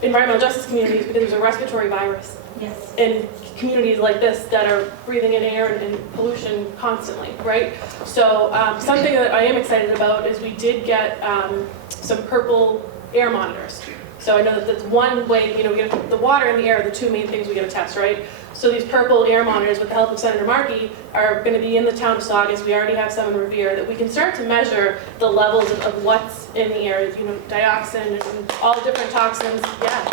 environmental justice communities, because there's a respiratory virus. Yes. In communities like this that are breathing in air and pollution constantly, right? So something that I am excited about is we did get some purple air monitors. So I know that that's one way, you know, we get the water and the air are the two main things we get to test, right? So these purple air monitors, with the help of Senator Markey, are going to be in the town of Saugus. We already have some in Revere, that we can start to measure the levels of what's in the air, you know, dioxin and all the different toxins. Yeah.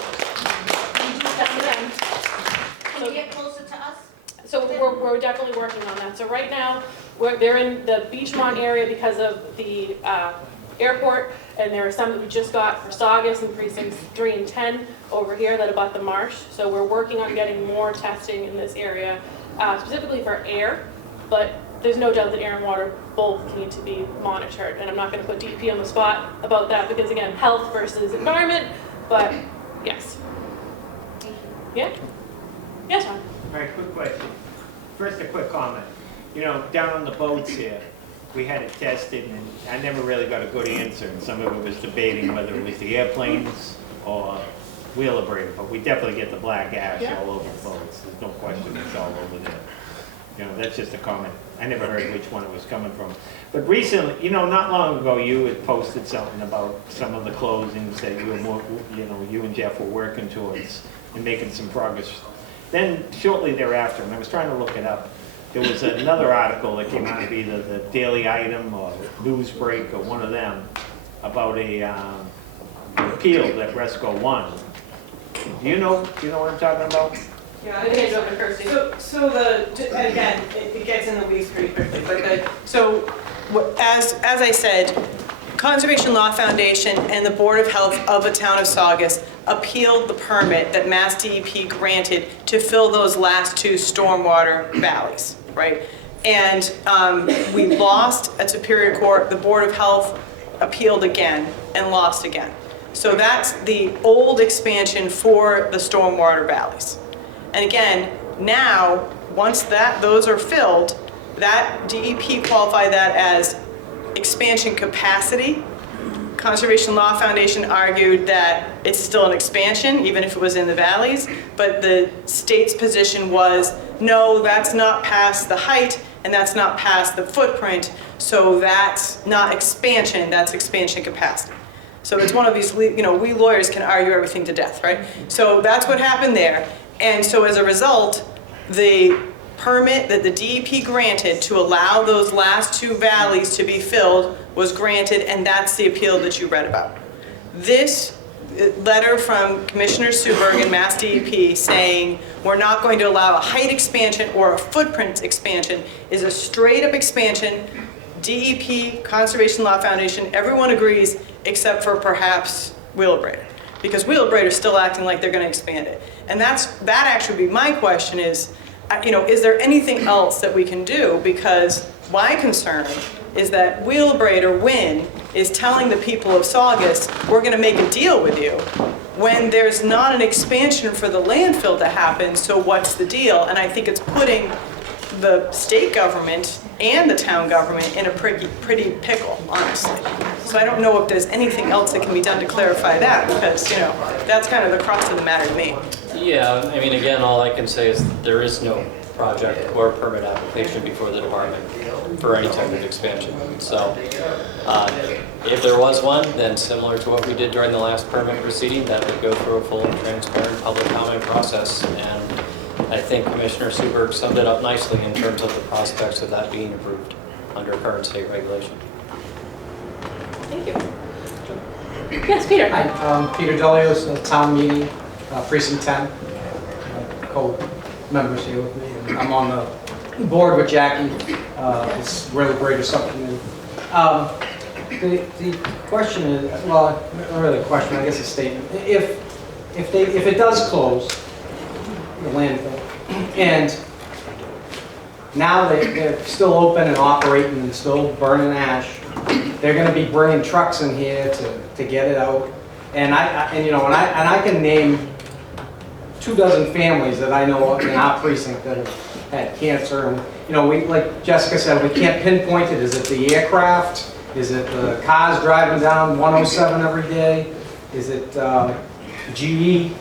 Can you get closer to us? So we're definitely working on that. So right now, they're in the Beachmont area because of the airport, and there are some that we just got for Saugus and Precincts 3 and 10 over here that abut the marsh. So we're working on getting more testing in this area, specifically for air, but there's no doubt that air and water both need to be monitored. And I'm not going to put DEP on the spot about that because, again, health versus environment, but yes. Yeah? Yes, Ron? All right, quick question. First, a quick comment. You know, down on the boats here, we had it tested, and I never really got a good answer, and some of it was debating whether it was the airplanes or Wheelabrator, but we definitely get the black ash all over the boats. There's no question it's all over there. You know, that's just a comment. I never heard which one it was coming from. But recently, you know, not long ago, you had posted something about some of the closings that you were more, you know, you and Jeff were working towards and making some progress. Then shortly thereafter, and I was trying to look it up, there was another article that came out of either the Daily Item or Newsbreak or one of them about a appeal that Resco won. Do you know what I'm talking about? Yeah, I think and again, it gets in the weeds pretty quickly, but as I said, Conservation Law Foundation and the Board of Health of the town of Saugus appealed the permit that Mass DEP granted to fill those last 2 stormwater valleys, right? And we lost at Superior Court. The Board of Health appealed again and lost again. So that's the old expansion for the stormwater valleys. And again, now, once those are filled, that DEP qualified that as expansion capacity. Conservation Law Foundation argued that it's still an expansion, even if it was in the valleys, but the state's position was, no, that's not past the height, and that's not past the footprint, so that's not expansion, that's expansion capacity. So it's one of these, we lawyers can argue everything to death, right? So that's what happened there. And so as a result, the permit that the DEP granted to allow those last two valleys to be filled was granted, and that's the appeal that you read about. This letter from Commissioner Suberg and Mass DEP saying we're not going to allow a height expansion or a footprint expansion is a straight up expansion. DEP, Conservation Law Foundation, everyone agrees except for perhaps Wheelabrator, because Wheelabrator is still acting like they're going to expand it. And that actually would be my question is there anything else that we can do? Because my concern is that Wheelabrator Wynn is telling the people of Saugus, we're going to make a deal with you, when there's not an expansion for the landfill to happen, so what's the deal? And I think it's putting the state government and the town government in a pretty pickle, honestly. So I don't know if there's anything else that can be done to clarify that, because, that's kind of the crux of the matter to me. Yeah, I mean, again, all I can say is there is no project or permit application before the department for any type of expansion. So if there was one, then similar to what we did during the last permit proceeding, that would go through a full and transparent public comment process. And I think Commissioner Suberg summed it up nicely in terms of the prospects of that being approved under current state regulation. Thank you. Yes, Peter. Hi, Peter Delios, Town Meeting, Precinct 10, co-members here with me. And I'm on the board with Jackie, this Wheelabrator subcommittee. The question is, well, not really a question, I guess a statement. If it does close, the landfill, and now they're still open and operating and still burning ash, they're going to be bringing trucks in here to get it out. And I can name 24 families that I know in our precinct that have had cancer. And we, like Jessica said, we can't pinpoint it. Is it the aircraft? Is it the cars driving down 107 every day? Is it GE?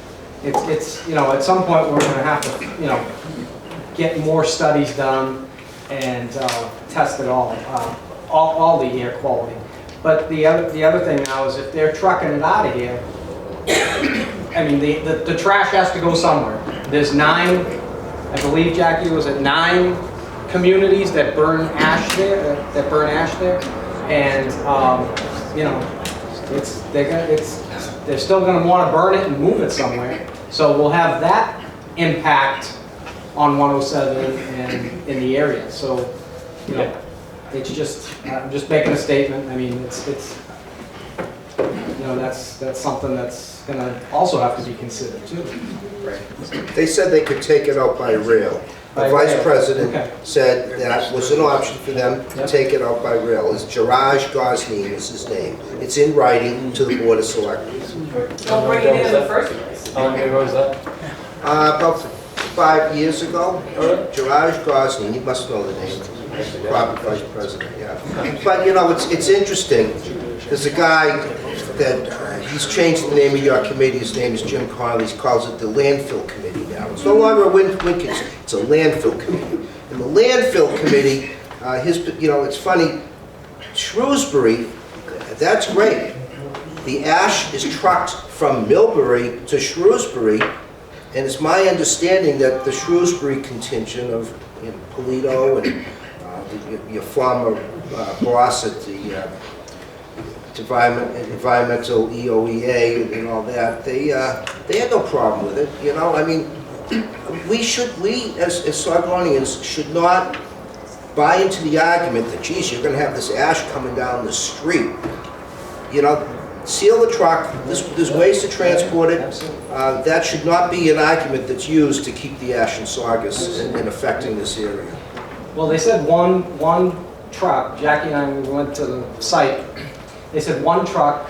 It's at some point we're going to have to get more studies done and test it all the air quality. But the other thing now is if they're trucking it out of here, I mean the trash has to go somewhere. There's 9, I believe, Jackie, was it 9 communities that burn ash there, and they're still going to want to burn it and move it somewhere. So we'll have that impact on 107 and in the area. So it's just I'm just making a statement. I mean it's that's something that's going to also have to be considered too. Right. They said they could take it out by rail. The vice president said that was an option for them to take it out by rail. It's Jiraj Gosneen is his name. It's in writing to the Board of Selectmen. Don't bring it in the first place. How long ago was that? About 5 years ago. Jiraj Gosneen, you must know the name. Corporate vice president, yeah. But it's interesting. There's a guy that he's changed the name of your committee. His name is Jim Conley. He calls it the Landfill Committee now. It's no longer a Winkins. It's a Landfill Committee. And the Landfill Committee, it's funny. Shrewsbury, that's great. The ash is trucked from Millbury to Shrewsbury, and it's my understanding that the Shrewsbury contingent of Polito and your former boss at the environmental EOEA and all that, they had no problem with it. I mean, we as Saugonians should not buy into the argument that, geez, you're going to have this ash coming down the street. Seal the truck. There's ways to transport it. That should not be an argument that's used to keep the ash in Saugus and affecting this area. Well, they said one truck. Jackie and I, we went to the site, they said one truck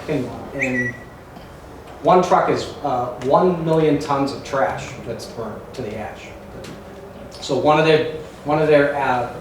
one truck is 1 million tons of trash that's burned to the ash. So one of their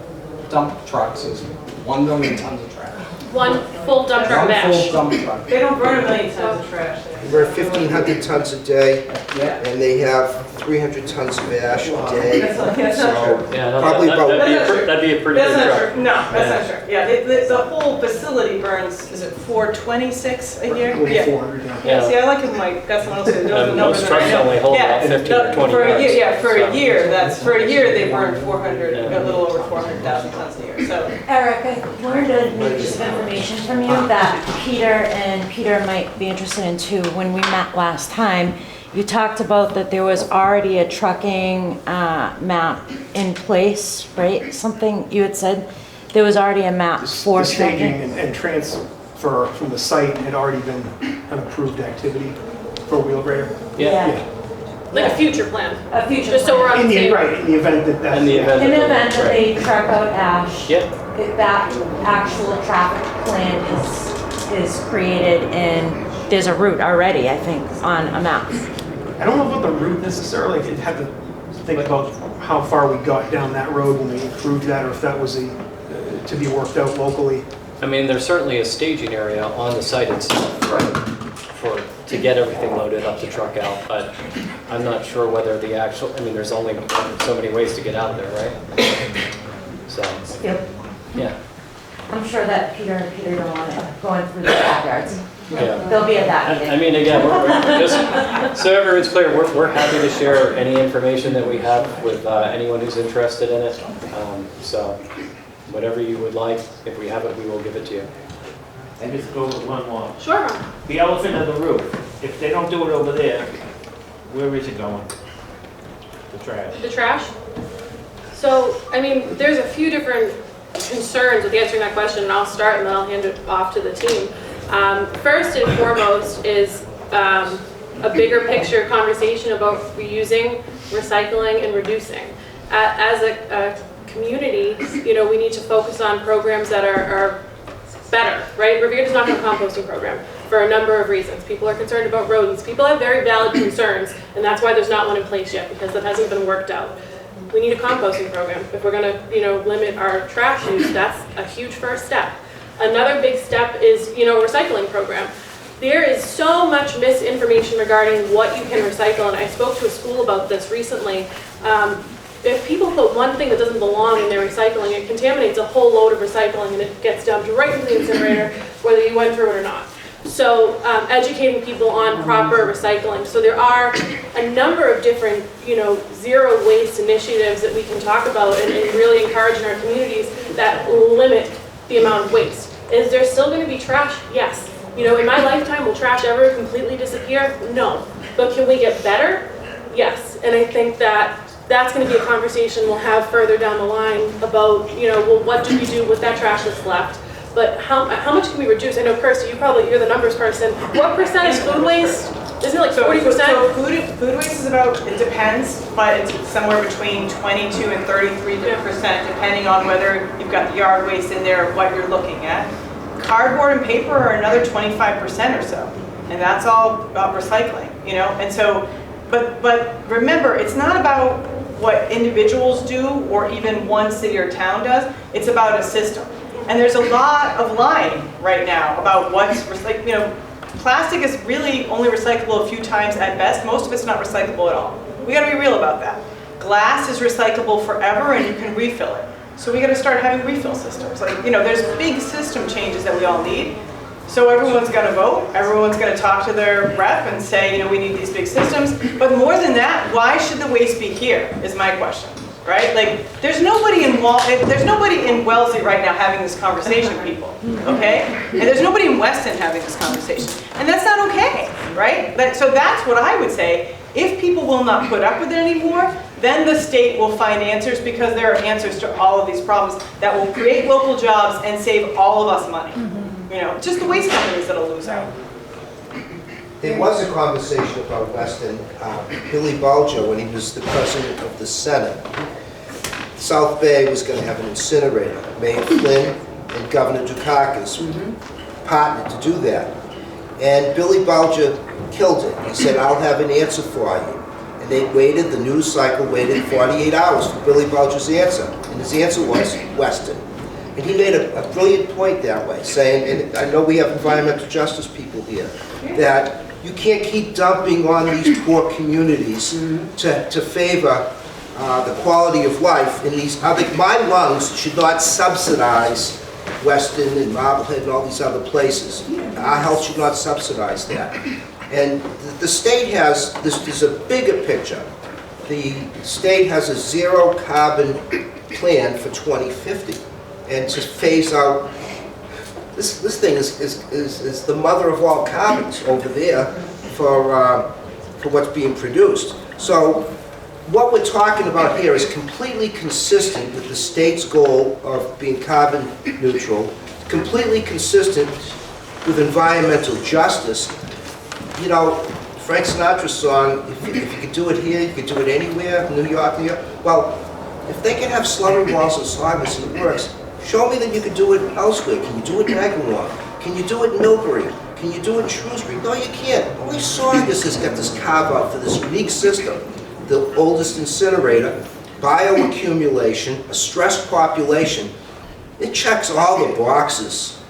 dump trucks is 1 million tons of trash. One full dump truck of One ash. full dump truck. They don't burn 1 million tons of trash. We're 1,500 tons a day, Yeah. and they have 300 tons of ash a day. That's not true. So Yeah, no, probably about, that'd be a pretty That's good not truck. true. No, that's not true. Yeah, the whole facility burns, is it 426 a year? Yeah. 400, yeah. Yeah, see, I like it, Mike, got someone else who knows the And numbers. most than I trucks know. only hold Yeah, about 15 or 20 for a year, yards. yeah, for So- a year, for a year, they burn 400, a little over 400,000 tons a year, so. Eric, I learned a piece of information from you that Peter might be interested in too. When we met last time, you talked about that there was already a trucking map in place, right? Something you had said, there was already a map for The staging trucking. and transfer from the site had already been an approved activity for Wheelabrator. Yeah. Like a future plan. A future Just so we're on In the the, same. right, in the event that that's. In the event In the that event that right. they truck out ash, Yep. that actual traffic plan is created and there's a route already, I think, on a map. I don't know about the route necessarily. I'd have to think about how far we got down that road when we approved that, or if that was to be worked out locally. I mean, there's certainly a staging area on the site itself to get everything loaded up the truck out, but I'm not sure whether the actual, I mean, there's only so many ways to get out there, right? So, Yep. yeah. I'm sure that Peter don't want it going through the backyards. Yeah. They'll be at that meeting. I mean, again, we're just, so everyone's clear, we're happy to share any information that we have with anyone who's interested in it. So whatever you would like, if we have it, we will give it to you. And just go with one more. Sure. The elephant of the roof. If they don't do it over there, where is it going? The trash. The trash? So, I mean, there's a few different concerns with answering that question, and I'll start and then I'll hand it off to the team. First and foremost is a bigger picture conversation about reusing, recycling, and reducing. As a community, you know, we need to focus on programs that are better, right? Revere does not have a composting program for a number of reasons. People are concerned about rodents. People have very valid concerns, and that's why there's not one in place yet, because that hasn't been worked out. We need a composting program. If we're gonna, you know, limit our trash use, that's a huge first step. Another big step is, you know, a recycling program. There is so much misinformation regarding what you can recycle, and I spoke to a school about this recently. If people put one thing that doesn't belong in their recycling, it contaminates a whole load of recycling and it gets dumped right into the incinerator, whether you went through it or not. So educating people on proper recycling. So there are a number of different, you know, zero waste initiatives that we can talk about and really encourage in our communities that limit the amount of waste. Is there still going to be trash? Yes. You know, in my lifetime, will trash ever completely disappear? No. But can we get better? Yes. And I think that that's going to be a conversation we'll have further down the line about, you know, well, what do we do with that trash that's left? But how much can we reduce? I know, Kirsty, you're the numbers person. What percent is food waste? Isn't it like 40%? So food waste is about, it depends, but it's somewhere between 22 and 33%, depending on whether you've got the yard waste in there or what you're looking at. Cardboard and paper are another 25% or so, and that's all about recycling, you know? And so, but remember, it's not about what individuals do or even one city or town does, it's about a system. And there's a lot of lying right now about what's recycled. You know, plastic is really only recyclable a few times at best. Most of it's not recyclable at all. We gotta be real about that. Glass is recyclable forever and you can refill it. So we gotta start having refill systems. Like, you know, there's big system changes that we all need. So everyone's gonna vote, everyone's gonna talk to their rep and say, you know, we need these big systems. But more than that, why should the waste be here, is my question. Right? Like, there's nobody in Wellesley right now having this conversation, people, okay? And there's nobody in Weston having this conversation. And that's not okay, right? So that's what I would say. If people will not put up with it anymore, then the state will find answers, because there are answers to all of these problems that will create local jobs and save all of us money. You know, just the waste companies that'll lose out. there was a conversation about Weston, Billy Bulger, when he was the president of the Senate. South Bay was going to have an incinerator. Mayor Flynn and Governor Dukakis partner to do that. And Billy Boucher killed it. He said, I'll have an answer for you. And they waited, the news cycle waited 48 hours for Billy Boucher's answer. And his answer was Weston. And he made a brilliant point that way, saying, and I know we have environmental justice people here, that you can't keep dumping on these poor communities to favor the quality of life in these other, my lungs should not subsidize Weston and Marblehead and all these other places. Our health should not subsidize that. And the state has, there's a bigger picture. The state has a zero carbon plan for 2050 and to phase out, this thing is the mother of all carbons over there for what's being produced. So what we're talking about here is completely consistent with the state's goal of being carbon neutral, completely consistent with environmental justice. You know, Frank Sinatra's song, if you could do it here, you could do it anywhere, New York. Well, if they can have slumber walls and Saugus and it works, show me that you could do it elsewhere. Can you do it in Agawam? Can you do it in Millbury? Can you do it in Shrewsbury? No, you can't. Only Saugus has got this carve-out for this unique system. The oldest incinerator, bioaccumulation, a stressed population. It checks all the boxes.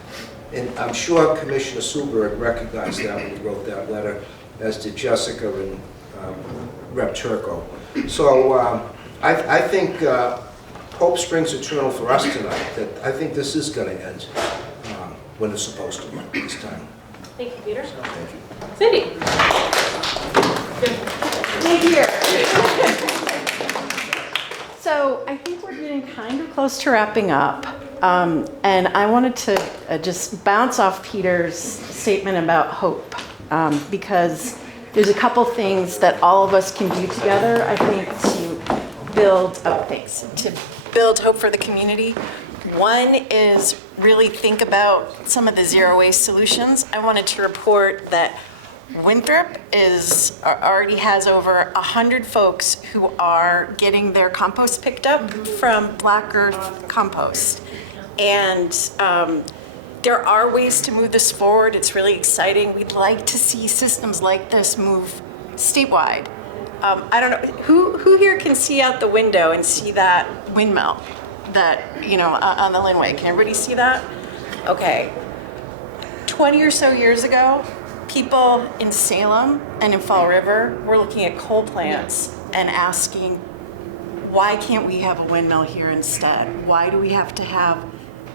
And I'm sure Commissioner Suberg recognized that when he wrote that letter, as did Jessica and Rep. Turco. So I think hope springs eternal for us tonight, that I think this is going to end when it's supposed to this time. Thank you, Peter. Thank you. Cindy? Thank you. So I think we're getting kind of close to wrapping up. And I wanted to just bounce off Peter's statement about hope, because there's a couple things that all of us can do together, I think, to build hope for the community. One is really think about some of the zero waste solutions. I wanted to report that Winthrop already has over 100 folks who are getting their compost picked up from Black Earth Compost. And there are ways to move this forward. It's really exciting. We'd like to see systems like this move statewide. I don't know, who here can see out the window and see that windmill that, on the Linway? Can everybody see that? Okay. 20 or so years ago, people in Salem and in Fall River were looking at coal plants and asking, why can't we have a windmill here instead? Why do we have to have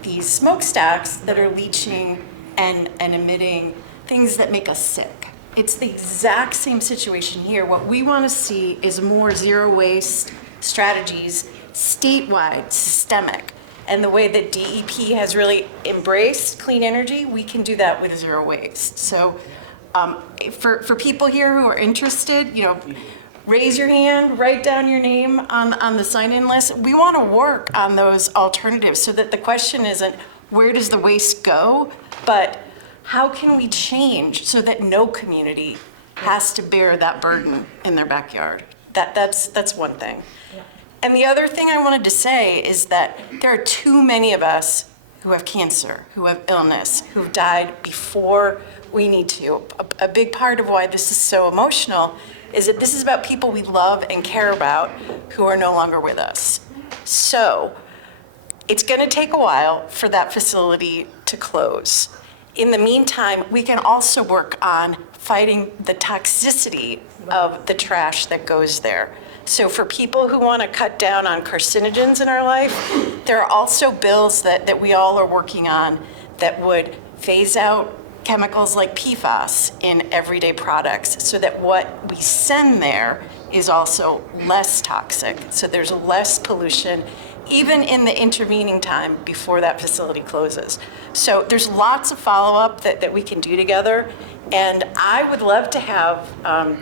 these smokestacks that are leaching and emitting things that make us sick? It's the exact same situation here. What we want to see is more zero waste strategies, statewide, systemic. And the way that DEP has really embraced clean energy, we can do that with zero waste. So for people here who are interested, raise your hand, write down your name on the sign-in list. We want to work on those alternatives so that the question isn't where does the waste go, but how can we change so that no community has to bear that burden in their backyard? That's one thing. And the other thing I wanted to say is that there are too many of us who have cancer, who have illness, who've died before we need to. A big part of why this is so emotional is that this is about people we love and care about who are no longer with us. So it's going to take a while for that facility to close. In the meantime, we can also work on fighting the toxicity of the trash that goes there. So for people who want to cut down on carcinogens in our life, there are also bills that we all are working on that would phase out chemicals like PFAS in everyday products so that what we send there is also less toxic, so there's less pollution, even in the intervening time before that facility closes. So there's lots of follow-up that we can do together, and I would love to have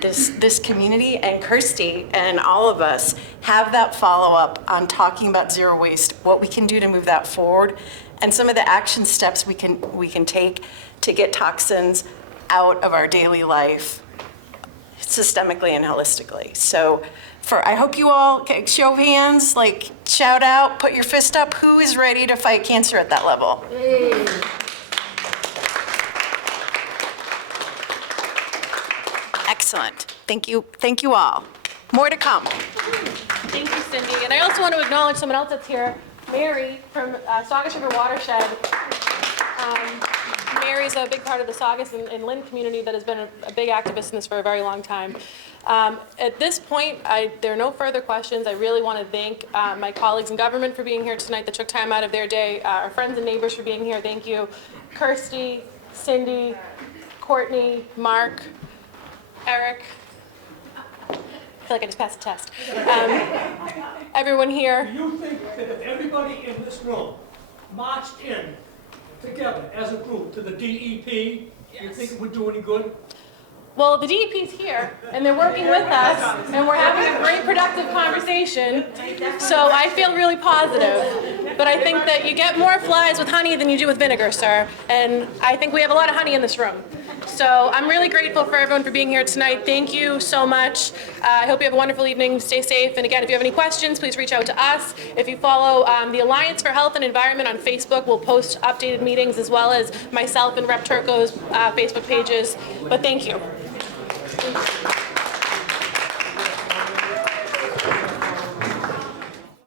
this community and Kirsty and all of us have that follow-up on talking about zero waste, what we can do to move that forward, and some of the action steps we can take to get toxins out of our daily life systemically and holistically. So I hope you all, show of hands, shout out, put your fist up, who is ready to fight cancer at that level? Excellent. Thank you all. More to come. Thank you, Cindy. And I also want to acknowledge someone else that's here, Mary from Saugus River Watershed. Mary's a big part of the Saugus and Lynn community that has been a big activist in this for a very long time. At this point, there are no further questions. I really want to thank my colleagues in government for being here tonight that took time out of their day, our friends and neighbors for being here. Thank you. Kirsty, Cindy, Courtney, Mark, Eric. I feel like I just passed the test. Everyone here. Do you think that if everybody in this room marched in together as a group to the DEP, you think it would do any good? Well, the DEP's here, and they're working with us, and we're having a great productive conversation, so I feel really positive. But I think that you get more flies with honey than you do with vinegar, sir, and I think we have a lot of honey in this room. So I'm really grateful for everyone for being here tonight. Thank you so much. I hope you have a wonderful evening. Stay safe. And again, if you have any questions, please reach out to us. If you follow the Alliance for Health and Environment on Facebook, we'll post updated meetings as well as myself and Rep. Turco's Facebook pages. But thank you.